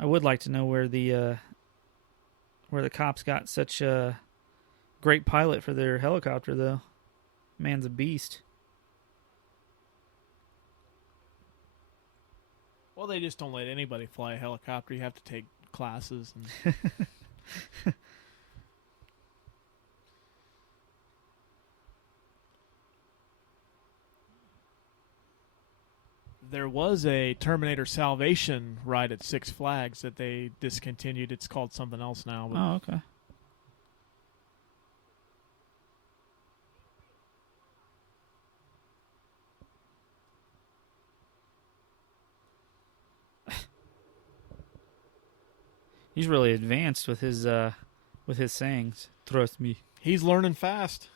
I would like to know where the cops got such a great pilot for their helicopter, though. Man's a beast. Well, they just don't let anybody fly a helicopter. You have to take classes. And there was a Terminator Salvation ride at Six Flags that they discontinued. It's called something else now. But Oh, okay. He's really advanced with his sayings. Trust me. he's learning fast.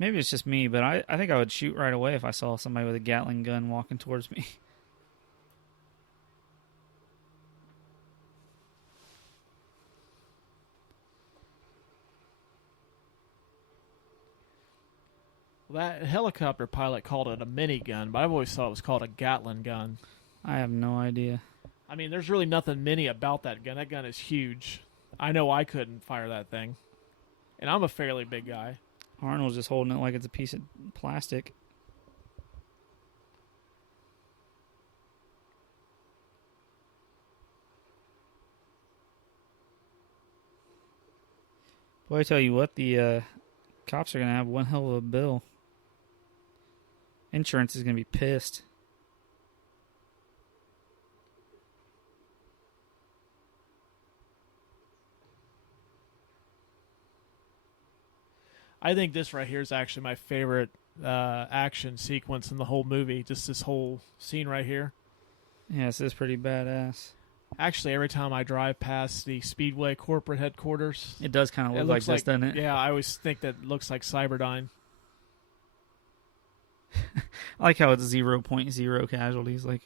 Maybe it's just me, but I think I would shoot right away if I saw somebody with a Gatling gun walking towards me. Well, that helicopter pilot called it a minigun, but I've always thought it was called a Gatling gun. I have no idea. I mean, there's really nothing mini about that gun. That gun is huge. I know I couldn't fire that thing. And I'm a fairly big guy. Arnold's just holding it like it's a piece of plastic. Boy, I tell you what, the cops are going to have one hell of a bill. Insurance is going to be pissed. I think this right here is actually my favorite action sequence in the whole movie. Just this whole scene right here. Yeah, this is pretty badass. Actually, every time I drive past the Speedway corporate headquarters, It does kind of look like this, doesn't it? Yeah, I always think that looks like Cyberdyne. I like how it's 0.0 casualties. Like,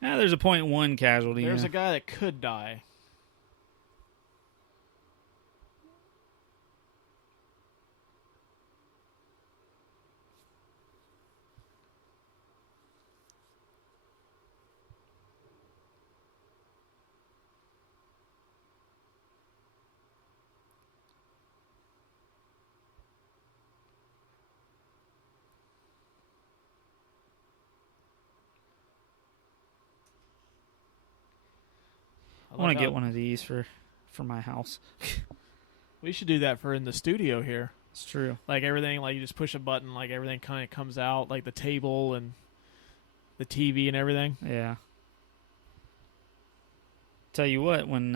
there's a 0.1 casualty. There's a guy that could die. I want to get one of these for my house. We should do that for in the studio here. It's true. Like everything, like you just push a button, like everything kind of comes out, like the table and the TV and everything. Yeah. Tell you what, when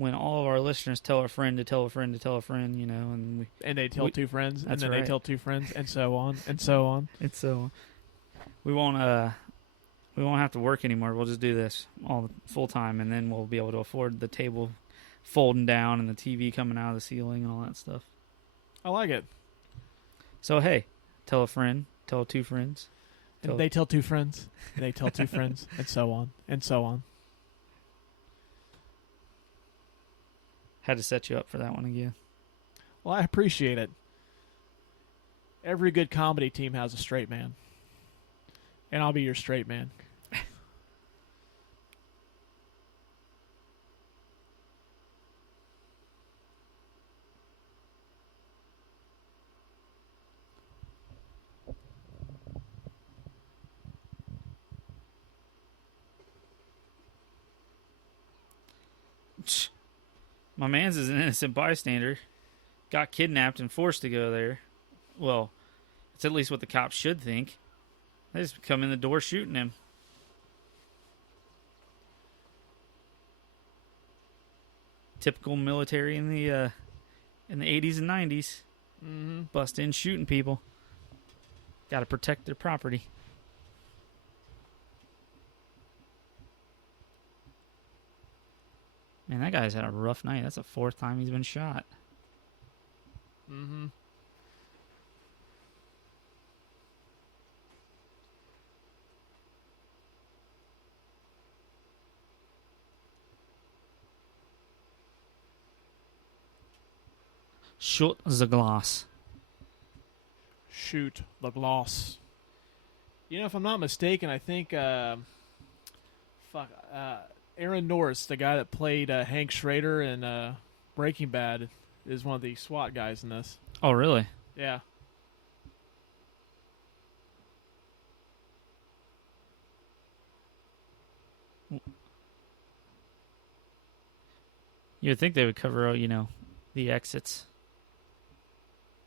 all of our listeners tell a friend to tell a friend to tell a friend, and they tell two friends, and then right. they tell two friends, and so on, and so on. And so we won't have to work anymore. We'll just do this all full time, and then we'll be able to afford the table folding down and the TV coming out of the ceiling and all that stuff. I like it. So hey, tell a friend, tell two friends, and they tell two friends, and they tell two friends, and so on, and so on. Had to set you up for that one again. Well, I appreciate it. Every good comedy team has a straight man, and I'll be your straight man. My man's is an innocent bystander. Got kidnapped and forced to go there. Well, it's at least what the cops should think. They just come in the door shooting him. Typical military in the 80s and 90s. Mm-hmm. Bust in shooting people. Got to protect their property. Man, that guy's had a rough night. That's the fourth time he's been shot. Mm-hmm. Shoot the glass. Shoot the glass. If I'm not mistaken, I think Aaron Norris, the guy that played Hank Schrader in Breaking Bad, is one of the SWAT guys in this. Oh, really? Yeah. You'd think they would cover out, the exits.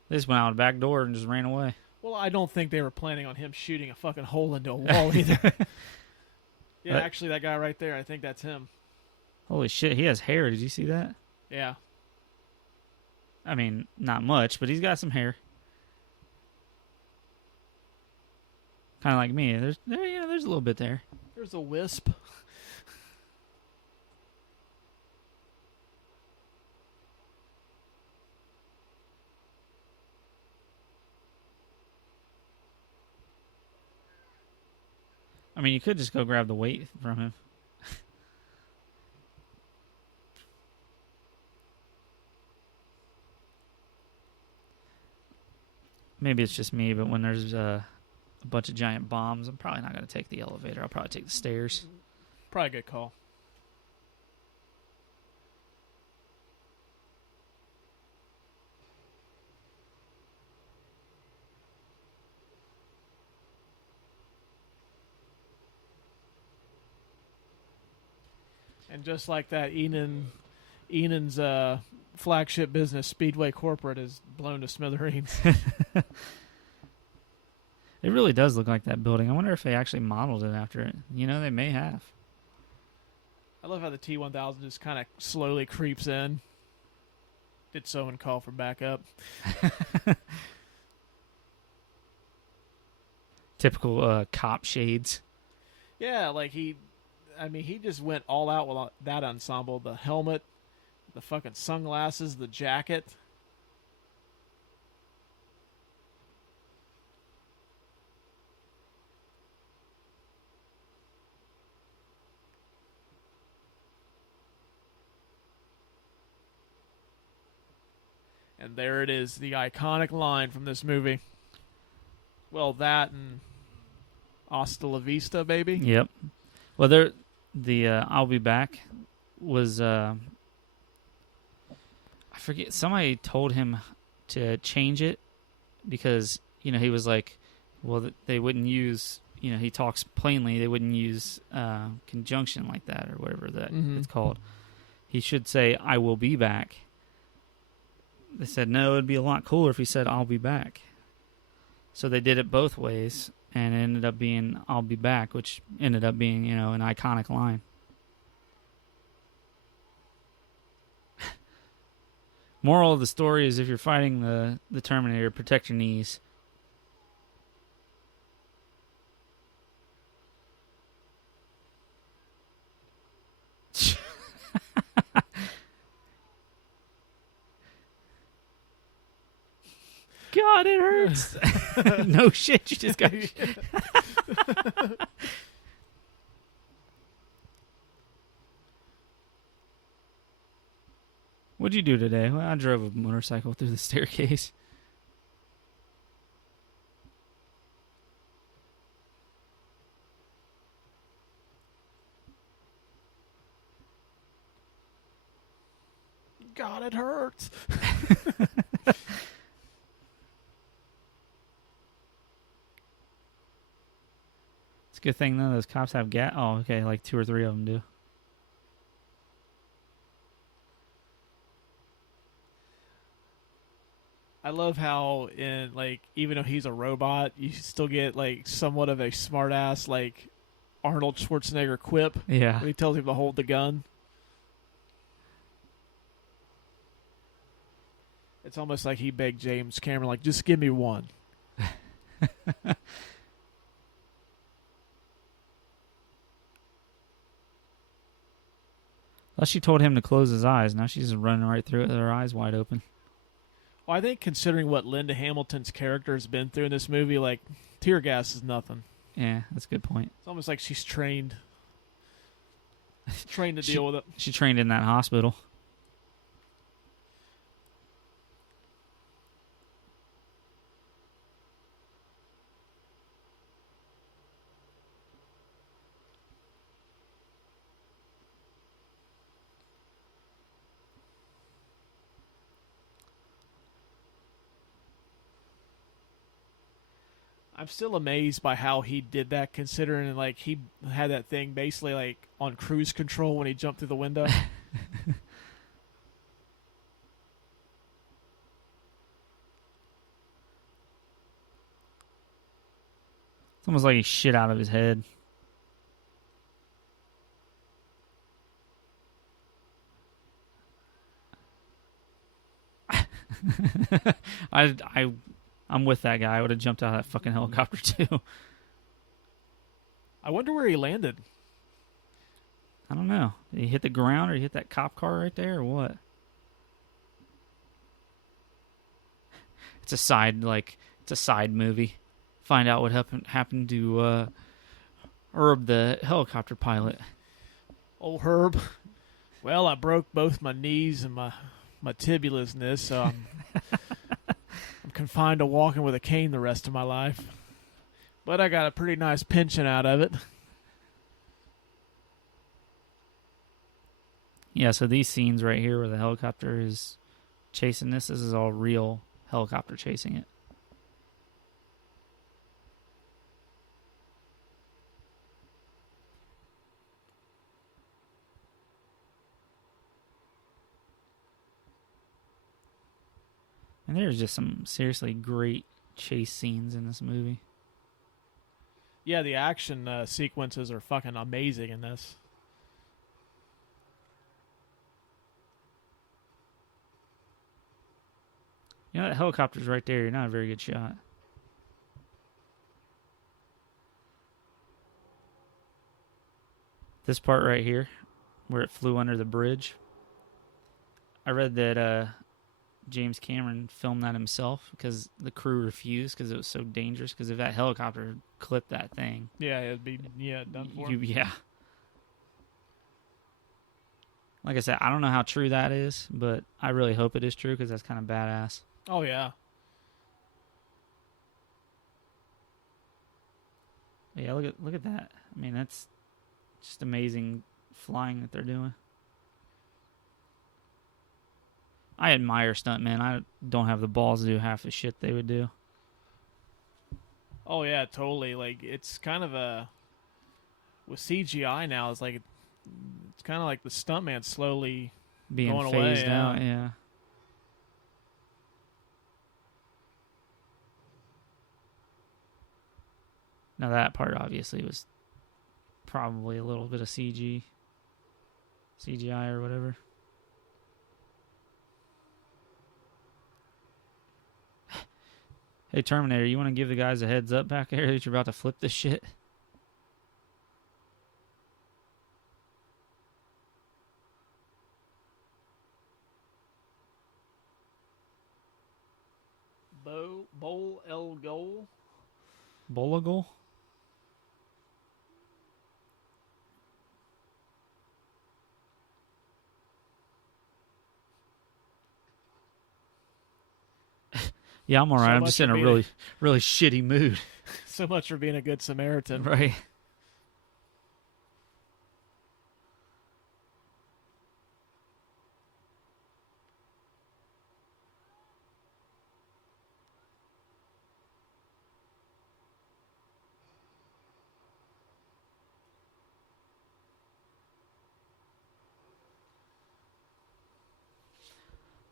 They just went out the back door and just ran away. Well, I don't think they were planning on him shooting a fucking hole into a wall either. Yeah, actually, that guy right there, I think that's him. Holy shit, he has hair. Did you see that? Yeah. I mean, not much, but he's got some hair. Kind of like me. There's a little bit there. There's a wisp. I mean, you could just go grab the weight from him. Maybe it's just me, but when there's a bunch of giant bombs, I'm probably not going to take the elevator. I'll probably take the stairs. Probably a good call. And just like that, Enan's flagship business, Speedway Corporate, is blown to smithereens. It really does look like that building. I wonder if they actually modeled it after it. You know, they may have. I love how the T-1000 just kind of slowly creeps in. Did someone call for backup? Typical cop shades. Yeah, like he just went all out with that ensemble. The helmet, the fucking sunglasses, the jacket. And there it is, the iconic line from this movie. Well, that and Hasta la vista, baby. Yep. Well, the I'll be back was I forget, somebody told him to change it because, you know, he was like, well, they wouldn't use, you know, he talks plainly, they wouldn't use conjunction like that or whatever that it's called. He should say, I will be back. They said, no, it'd be a lot cooler if he said, I'll be back. So they did it both ways, and it ended up being, I'll be back, which ended up being, you know, an iconic line. Moral of the story is if you're fighting the Terminator, protect your knees. God, it hurts. No shit, you just got... What'd you do today? Well, I drove a motorcycle through the staircase. God, it hurts. It's a good thing none of those cops have gas. Oh, okay, like 2 or 3 of them do. I love how even though he's a robot, you still get like somewhat of a smart ass like Arnold Schwarzenegger quip Yeah. when he tells him to hold the gun. It's almost like he begged James Cameron, like, just give me one. Well, she told him to close his eyes. Now she's running right through it with her eyes wide open. Well, I think considering what Linda Hamilton's character has been through in this movie, like, tear gas is nothing. Yeah, that's a good point. It's almost like she's trained to deal with it. She trained in that hospital. I'm still amazed by how he did that, considering like he had that thing basically like on cruise control when he jumped through the window. It's almost like he shit out of his head. I'm with that guy. I would have jumped out of that fucking helicopter too. I wonder where he landed. I don't know. Did he hit the ground or he hit that cop car right there or what? It's a side movie. Find out what happened to Herb, the helicopter pilot. Oh, Herb. Well, I broke both my knees and my tibulas in this, so I'm confined to walking with a cane the rest of my life. But I got a pretty nice pension out of it. Yeah, so these scenes right here where the helicopter is chasing this is all real helicopter chasing it. And there's just some seriously great chase scenes in this movie. Yeah, the action sequences are fucking amazing in this. You know, that helicopter's right there. You're not a very good shot. This part right here, where it flew under the bridge, I read that James Cameron filmed that himself because the crew refused because it was so dangerous. Because if that helicopter clipped that thing, Yeah, it'd be done for. yeah. Like I said, I don't know how true that is, but I really hope it is true because that's kind of badass. Oh yeah. Yeah, look at that. I mean, that's just amazing flying that they're doing. I admire stuntmen. I don't have the balls to do half the shit they would do. Oh yeah, totally. Like it's kind of with CGI now. It's kind of like the stuntman slowly Being going phased away, out, yeah. Now that part obviously was probably a little bit of CGI or whatever. Hey, Terminator, you want to give the guys a heads up back there that you're about to flip this shit? Bowl El Goal. Bolagle? Yeah, I'm all right. So I'm much just in for a being really, really shitty mood. So much for being a good Samaritan. Right.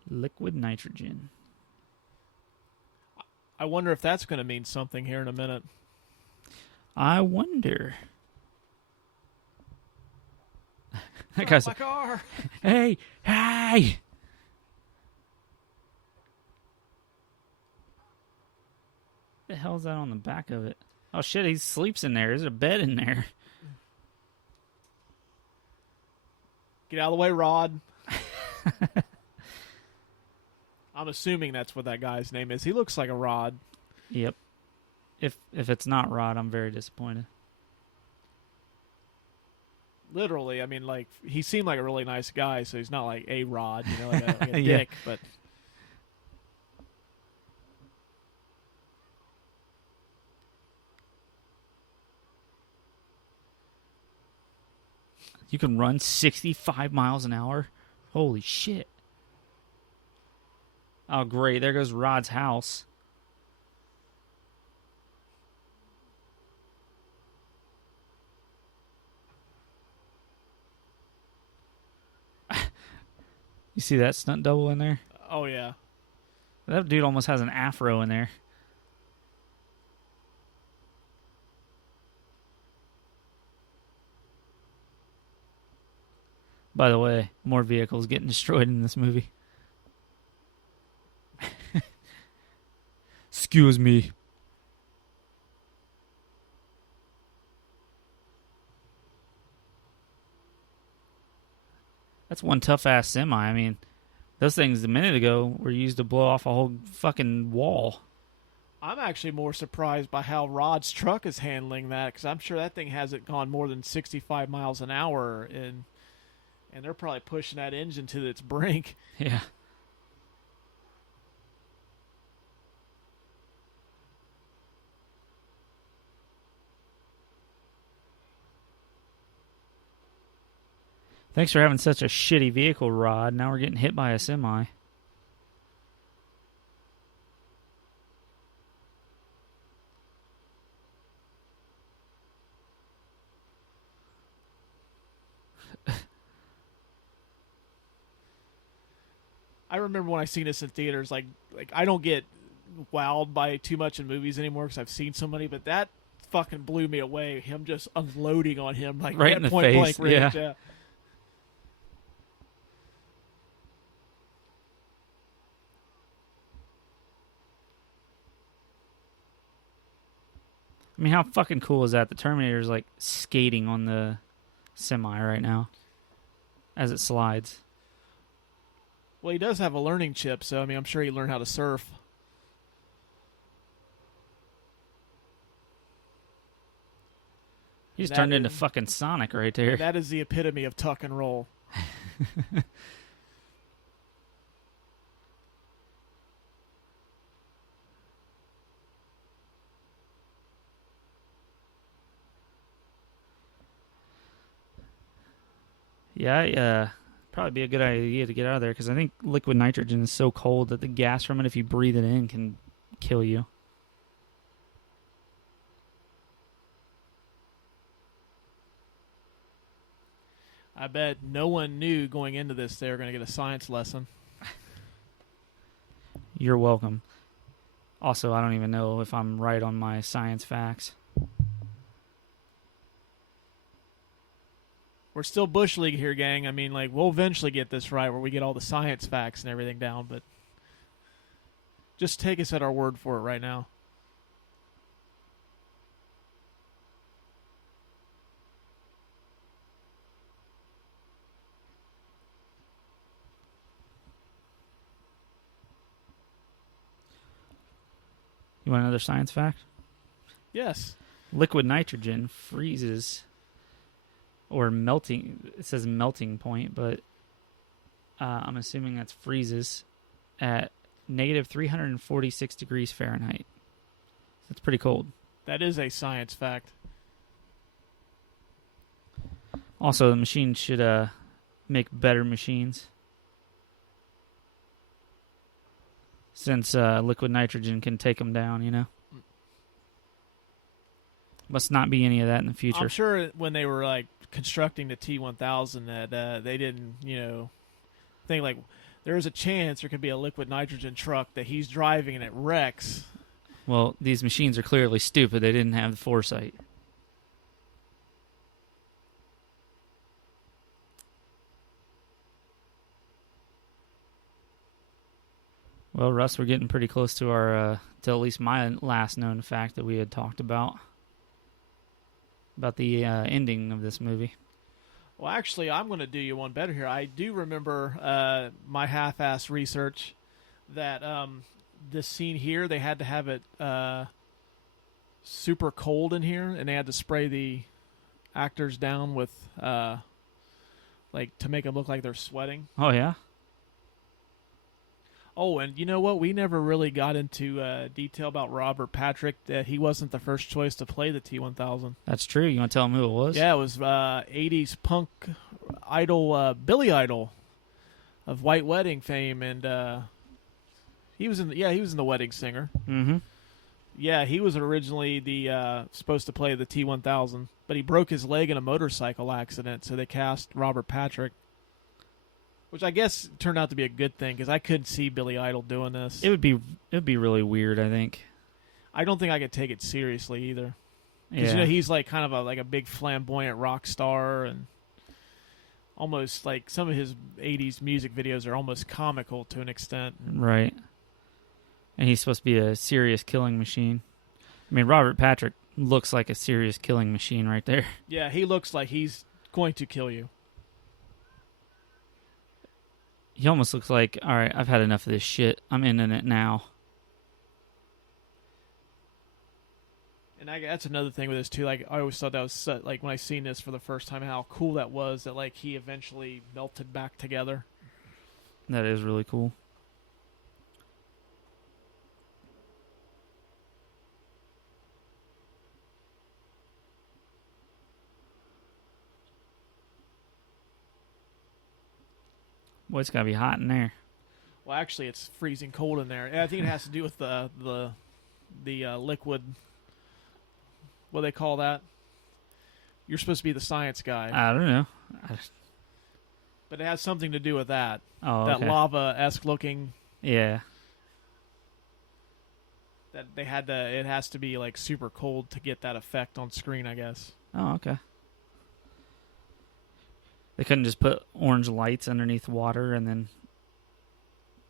Liquid nitrogen. I wonder if that's going to mean something here in a minute. I wonder. That Stop guy's my car. hey! What the hell's that on the back of it? Oh shit, he sleeps in there. There's a bed in there. Get out of the way, Rod. I'm assuming that's what that guy's name is. He looks like a Rod. Yep. If it's not Rod, I'm very disappointed. Literally, I mean, like, he seemed like a really nice guy, so he's not like a Rod, you know, like a Yeah. dick, but... You can run 65 miles an hour? Holy shit. Oh, great. There goes Rod's house. You see that stunt double in there? Oh, yeah. That dude almost has an afro in there. By the way, more vehicles getting destroyed in this movie. Excuse me. That's one tough-ass semi. I mean, those things a minute ago were used to blow off a whole fucking wall. I'm actually more surprised by how Rod's truck is handling that, because I'm sure that thing hasn't gone more than 65 miles an hour, and they're probably pushing that engine to its brink. Yeah. Thanks for having such a shitty vehicle, Rod. Now we're getting hit by a semi. I remember when I seen this in theaters, like I don't get wowed by too much in movies anymore because I've seen so many, but that fucking blew me away. Him just unloading on him like Right in the point face, blank range. yeah. I mean, how fucking cool is that? The Terminator's like skating on the semi right now as it slides. Well, he does have a learning chip, so I mean, I'm sure he learned how to surf. He just turned into fucking Sonic right there. That is the epitome of tuck and roll. Yeah, probably be a good idea to get out of there because I think liquid nitrogen is so cold that the gas from it, if you breathe it in, can kill you. I bet no one knew going into this they were going to get a science lesson. You're welcome. Also, I don't even know if I'm right on my science facts. We're still Bush League here, gang. I mean, like, we'll eventually get this right where we get all the science facts and everything down, but just take us at our word for it right now. You want another science fact? Yes. Liquid nitrogen freezes or melting. It says melting point, but I'm assuming that's freezes at negative 346 degrees Fahrenheit. That's pretty cold. That is a science fact. Also, the machine should make better machines. Since liquid nitrogen can take them down, you know? Must not be any of that in the future. I'm sure when they were, like, constructing the T-1000 that they didn't, think, like, there's a chance there could be a liquid nitrogen truck that he's driving and it wrecks. Well, these machines are clearly stupid. They didn't have the foresight. Well, Russ, we're getting pretty close to our, to at least my last known fact that we had talked about the ending of this movie. Well, actually, I'm going to do you one better here. I do remember my half-assed research that this scene here, they had to have it super cold in here, and they had to spray the actors down with, like, to make them look like they're sweating. Oh, yeah? Oh, and you know what? We never really got into detail about Robert Patrick, that he wasn't the first choice to play the T-1000. That's true. You want to tell him who it was? Yeah, it was 80s punk idol Billy Idol of White Wedding fame, and he was in the Wedding Singer. Mm-hmm. Yeah, he was originally the supposed to play the T-1000, but he broke his leg in a motorcycle accident, so they cast Robert Patrick. Which I guess turned out to be a good thing because I couldn't see Billy Idol doing this. It would be really weird, I think. I don't think I could take it seriously either. Yeah. Because he's like kind of a big flamboyant rock star, and almost like some of his 80s music videos are almost comical to an extent. Right. And he's supposed to be a serious killing machine. I mean, Robert Patrick looks like a serious killing machine right there. Yeah, he looks like he's going to kill you. He almost looks like, all right, I've had enough of this shit. I'm in it now. And that's another thing with this too. Like, I always thought that was like when I seen this for the first time, how cool that was. That like he eventually melted back together. That is really cool. Boy, it's gotta be hot in there. Well, actually, it's freezing cold in there. I think it has to do with the liquid. What do they call that? You're supposed to be the science guy. I don't know. But it has something to do with that. Oh, that okay. lava-esque looking. Yeah. That they had to. It has to be like super cold to get that effect on screen, I guess. Oh, okay. They couldn't just put orange lights underneath water and then,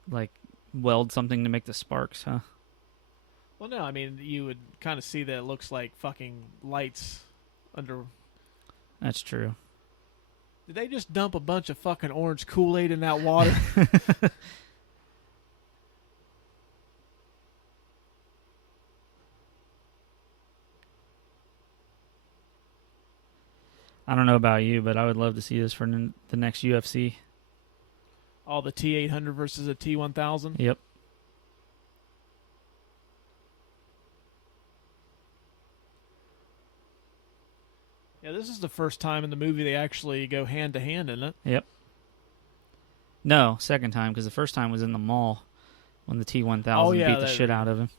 like, weld something to make the sparks, huh? Well, no, I mean, you would kind of see that it looks like fucking lights under. That's true. Did they just dump a bunch of fucking orange Kool-Aid in that water? I don't know about you, but I would love to see this for the next UFC. All the T800 versus a T1000? Yep. Yeah, this is the first time in the movie they actually go hand to hand, isn't it? Yep. No, second time, because the first time was in the mall when the T1000 beat the shit out of him.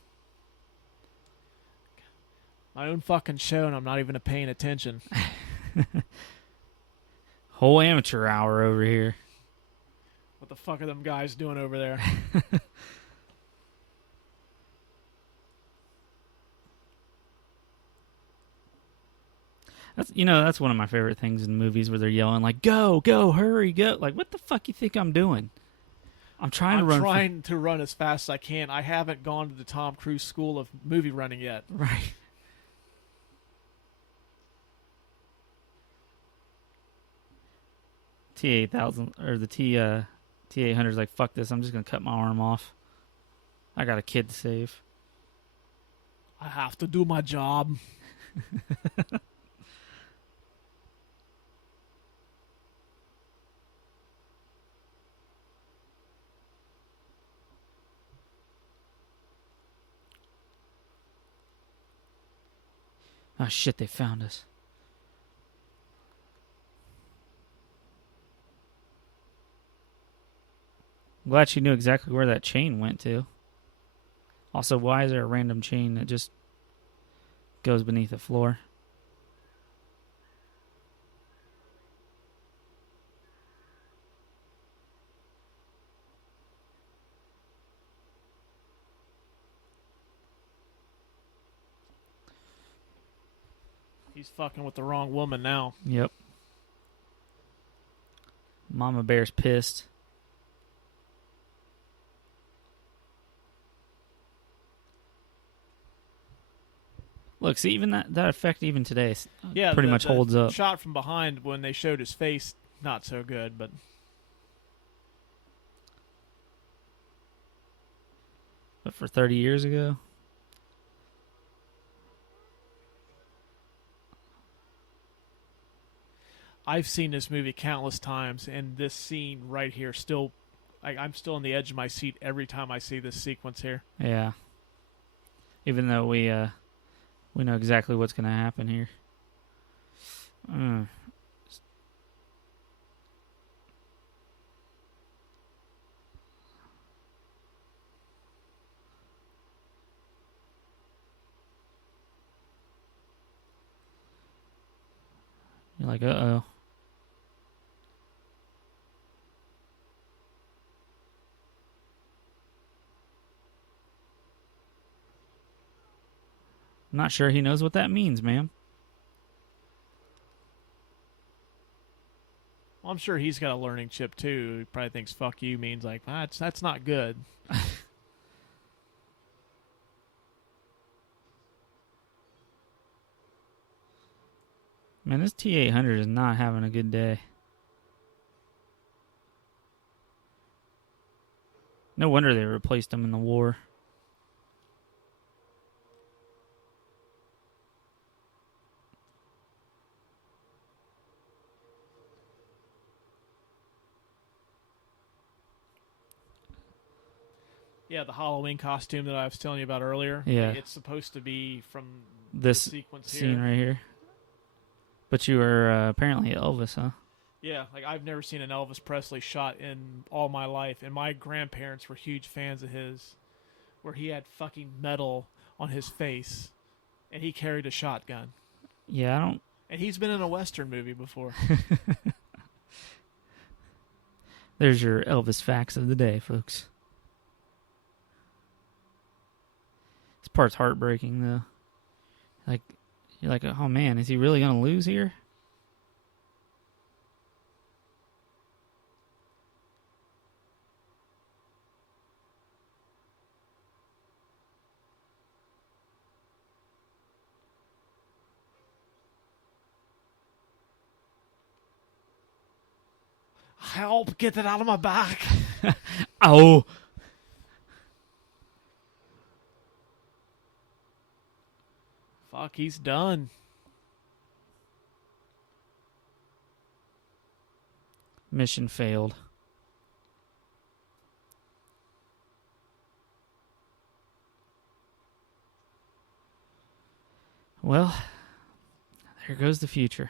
My own fucking show, and I'm not even paying attention. Whole amateur hour over here. What the fuck are them guys doing over there? That's one of my favorite things in movies where they're yelling like, "Go, go, hurry, go!" Like, what the fuck you think I'm doing? I'm trying to run as fast as I can. I haven't gone to the Tom Cruise school of movie running yet. Right. T8000 or the T800 is like, fuck this. I'm just gonna cut my arm off. I got a kid to save. I have to do my job. Oh shit, they found us. I'm glad she knew exactly where that chain went to. Also, why is there a random chain that just goes beneath the floor? He's fucking with the wrong woman now. Yep. Mama Bear's pissed. Look, see, even that effect even today pretty much holds up. Shot from behind when they showed his face, not so good, but... But for 30 years ago? I've seen this movie countless times, and this scene right here still... I'm still on the edge of my seat every time I see this sequence here. Yeah. Even though we know exactly what's going to happen here. You're like, uh-oh. I'm not sure he knows what that means, ma'am. Well, I'm sure he's got a learning chip, too. He probably thinks fuck you means like, that's not good. Man, this T800 is not having a good day. No wonder they replaced him in the war. Yeah, the Halloween costume that I was telling you about earlier. Yeah. It's supposed to be from this sequence scene here. right here. But you were apparently Elvis, huh? Yeah, like I've never seen an Elvis Presley shot in all my life, and my grandparents were huge fans of his, where he had fucking metal on his face, and he carried a shotgun. Yeah, I don't... And he's been in a Western movie before. There's your Elvis facts of the day, folks. part's heartbreaking, though. Like, you're like, oh man, is he really going to lose here? Help! Get that out of my back! Oh! Fuck, he's done. Mission failed. Well, there goes the future.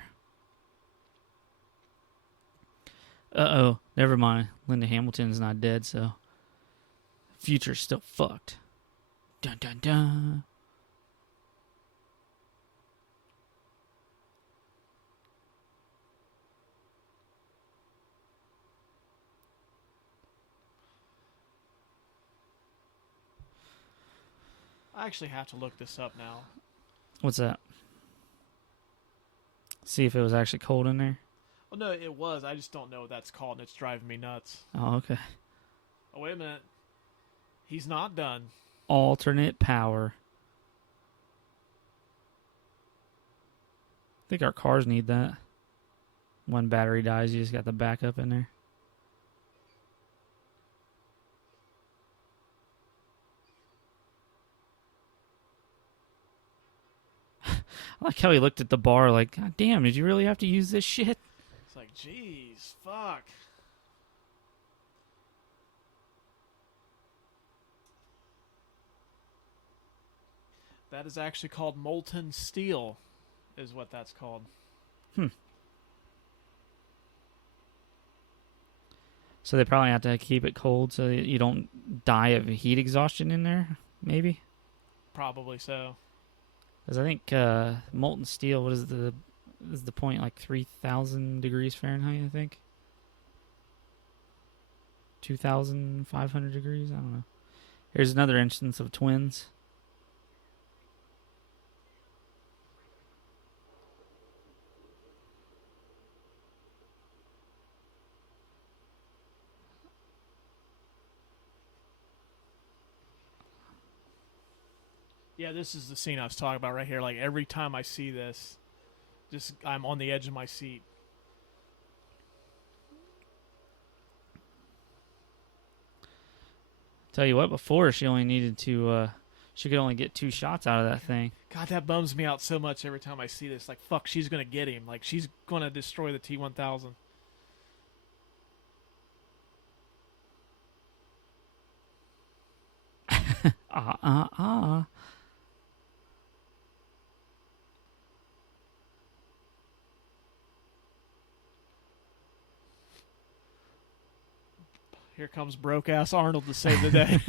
Uh-oh. Never mind. Linda Hamilton's not dead, so... Future's still fucked. Dun dun dun. I actually have to look this up now. What's that? See if it was actually cold in there? Well, no, it was. I just don't know what that's called, and it's driving me nuts. Oh, okay. Oh, wait a minute. He's not done. Alternate power. I think our cars need that. One battery dies, you just got the backup in there. I like how he looked at the bar like, God damn, did you really have to use this shit? It's like, jeez, fuck. That is actually called molten steel, is what that's called. So they probably have to keep it cold so that you don't die of heat exhaustion in there, maybe? Probably so. Because I think molten steel, what is the point, like 3,000 degrees Fahrenheit, I think? 2,500 degrees? I don't know. Here's another instance of twins. Yeah, this is the scene I was talking about right here. Like, every time I see this, just I'm on the edge of my seat. Tell you what, before she only needed to, she could only get 2 shots out of that thing. God, that bums me out so much every time I see this. Like, fuck, she's going to get him. Like, she's going to destroy the T-1000. Here comes broke-ass Arnold to save the day.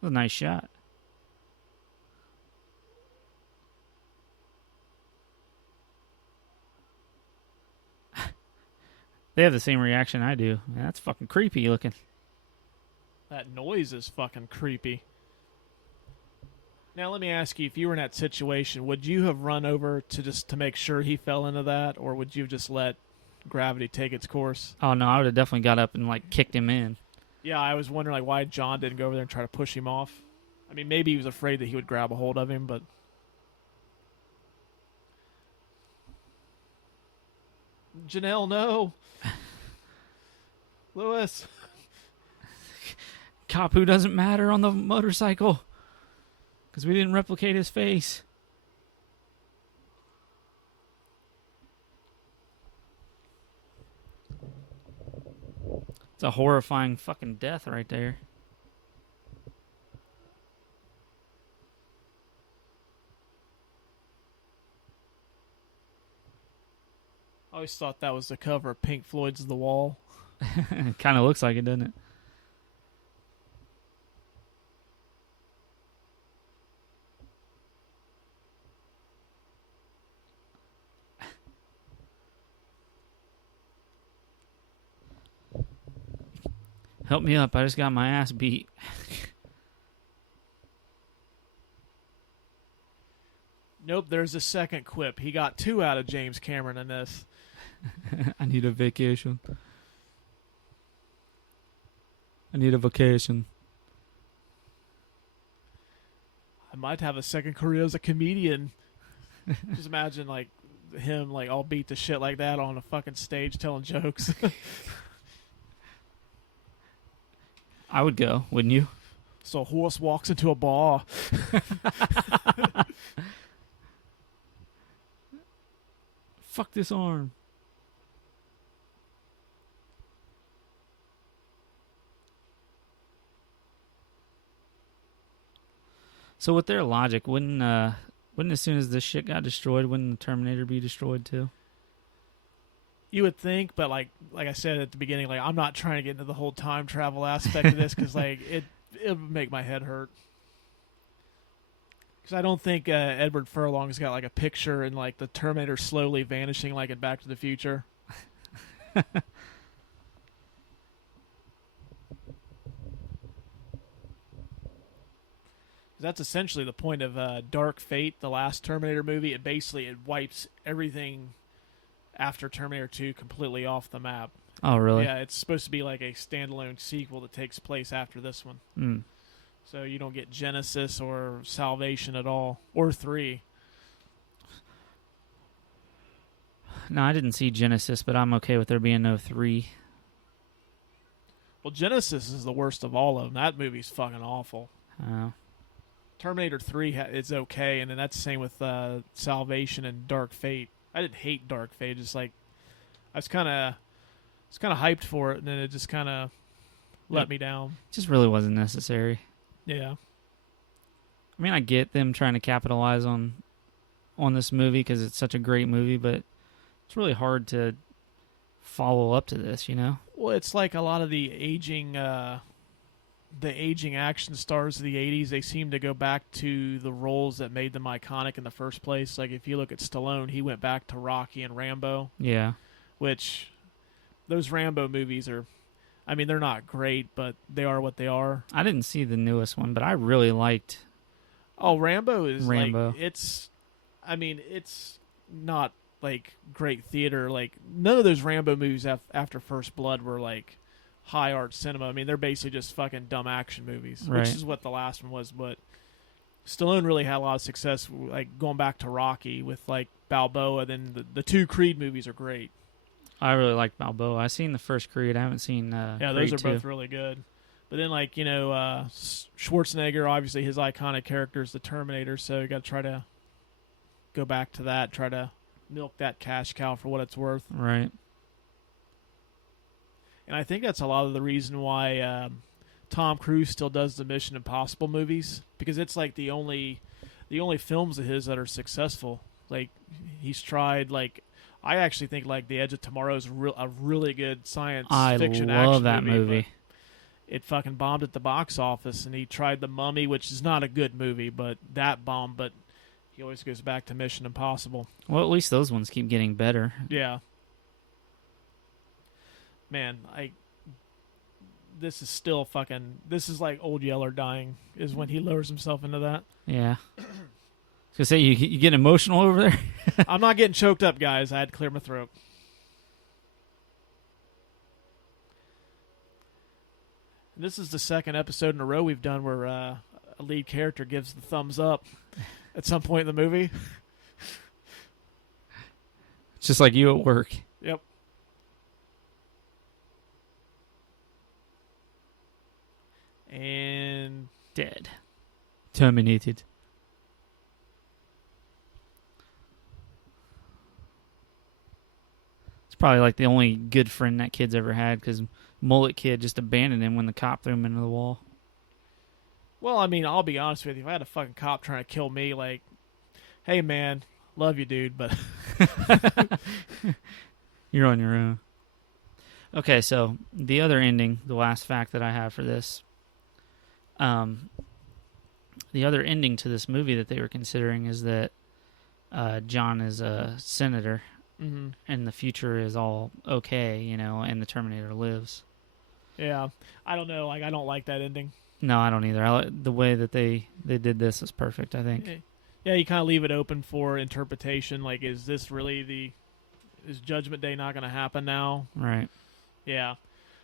A nice shot. They have the same reaction I do. Man, that's fucking creepy looking. That noise is fucking creepy. Now let me ask you, if you were in that situation, would you have run over to make sure he fell into that, or would you have just let gravity take its course? Oh no, I would have definitely got up and like kicked him in. Yeah, I was wondering like why John didn't go over there and try to push him off. I mean, maybe he was afraid that he would grab a hold of him, but Janelle, no. Lewis. Cop who doesn't matter on the motorcycle. Because we didn't replicate his face. It's a horrifying fucking death right there. I always thought that was the cover of Pink Floyd's The Wall. It kind of looks like it, doesn't it? Help me up. I just got my ass beat. Nope, there's a second quip. He got 2 out of James Cameron in this. I need a vacation. I need a vacation. I might have a second career as a comedian. Just imagine, like, him, like, all beat to shit like that on a fucking stage telling jokes. I would go, wouldn't you? So a horse walks into a bar. Fuck this arm. So with their logic, wouldn't as soon as this shit got destroyed, wouldn't the Terminator be destroyed too? You would think, but like I said at the beginning, like I'm not trying to get into the whole time travel aspect of this because like it would make my head hurt. Because I don't think Edward Furlong's got like a picture and like the Terminator slowly vanishing like in Back to the Future. That's essentially the point of Dark Fate, the last Terminator movie. It wipes everything after Terminator 2 completely off the map. Oh, really? Yeah, it's supposed to be like a standalone sequel that takes place after this one. Mm. So you don't get Genesis or Salvation at all, or 3. No, I didn't see Genesis, but I'm okay with there being no 3. Well, Genesis is the worst of all of them. That movie's fucking awful. Oh. Terminator 3 is okay, and then that's the same with Salvation and Dark Fate. I didn't hate Dark Fate, just like I was kind of hyped for it, and then it just kind of let me down. It just really wasn't necessary. Yeah. I mean, I get them trying to capitalize on this movie because it's such a great movie, but it's really hard to follow up to this, you know? Well, it's like a lot of the aging action stars of the 80s, they seem to go back to the roles that made them iconic in the first place. Like, if you look at Stallone, he went back to Rocky and Rambo. Yeah. Which, those Rambo movies are, I mean, they're not great, but they are what they are. I didn't see the newest one, but I really liked... Oh, Rambo is Rambo. Like, it's not, like, great theater. Like, none of those Rambo movies after First Blood were, like, high art cinema. I mean, they're basically just fucking dumb action movies, right. Which is what the last one was. But Stallone really had a lot of success, like going back to Rocky with like Balboa. Then the 2 Creed movies are great. I really liked Balboa. I've seen the first Creed. I haven't seen yeah, Creed those are 2. both really good. But then like Schwarzenegger, obviously his iconic character is the Terminator, so you got to try to go back to that, try to milk that cash cow for what it's worth. Right. And I think that's a lot of the reason why Tom Cruise still does the Mission Impossible movies, because it's like the only films of his that are successful. Like he's tried, like I actually think like The Edge of Tomorrow is a really good science fiction action movie. I love that movie. It fucking bombed at the box office, and he tried The Mummy, which is not a good movie, but that bombed. But he always goes back to Mission Impossible. Well, at least those ones keep getting better. Yeah. Man, this is still fucking... This is like Old Yeller dying, is when he lowers himself into that. Yeah. I was going to say, you getting emotional over there? I'm not getting choked up, guys. I had to clear my throat. This is the second episode in a row we've done where a lead character gives the thumbs up at some point in the movie. It's just like you at work. Yep. And dead. Terminated. It's probably like the only good friend that kid's ever had, because Mullet Kid just abandoned him when the cop threw him into the wall. Well, I mean, I'll be honest with you. If I had a fucking cop trying to kill me, like, hey, man, love you, dude, but... You're on your own. Okay, so the other ending, the last fact that I have for this... the other ending to this movie that they were considering is that John is a senator, mm-hmm. and the future is all okay, you know, and the Terminator lives. Yeah, I don't know. Like, I don't like that ending. No, I don't either. The way that they did this is perfect, I think. Yeah, you kind of leave it open for interpretation. Like, is this really is Judgment Day not going to happen now? Right. Yeah.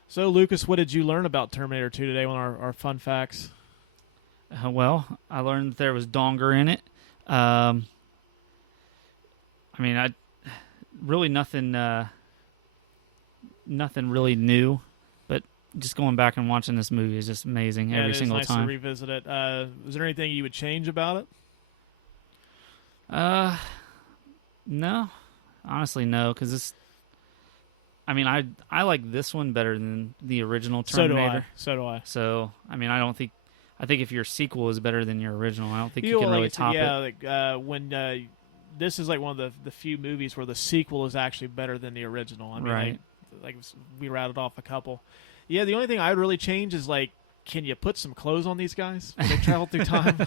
So, Lucas, what did you learn about Terminator 2 today on our fun facts? Well, I learned that there was donger in it. I mean, really nothing really new, but just going back and watching this movie is just amazing every single nice time. To revisit it. Was there anything you would change about it? No, honestly, no, because this. I mean, I like this one better than the original Terminator. So do I. So, I mean, I think if your sequel is better than your original, I don't think you can really top it. Yeah, when this is like one of the few movies where the sequel is actually better than the original. I mean, right. Like we rattled off a couple. Yeah, the only thing I would really change is, like, can you put some clothes on these guys when they travel through time?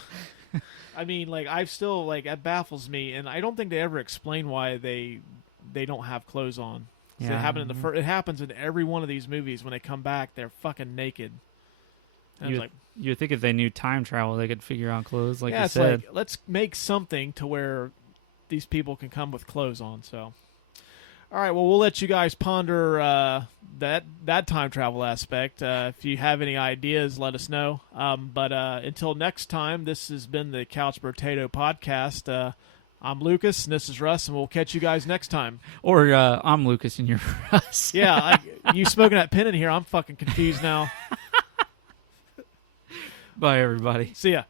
I mean, like, I've still, like, that baffles me, and I don't think they ever explain why they don't have clothes on. So Yeah. it happens in every one of these movies. When they come back, they're fucking naked. And you would think if they knew time travel, they could figure out clothes, like you it's said. like, let's make something to where these people can come with clothes on. So, all right, well, we'll let you guys ponder that time travel aspect. If you have any ideas, let us know. But until next time, this has been the Couch Brotato Podcast. I'm Lucas, and this is Russ, and we'll catch you guys next time. Or I'm Lucas, and you're Russ. Yeah, you smoking that pen in here. I'm fucking confused now. Bye, everybody. See ya.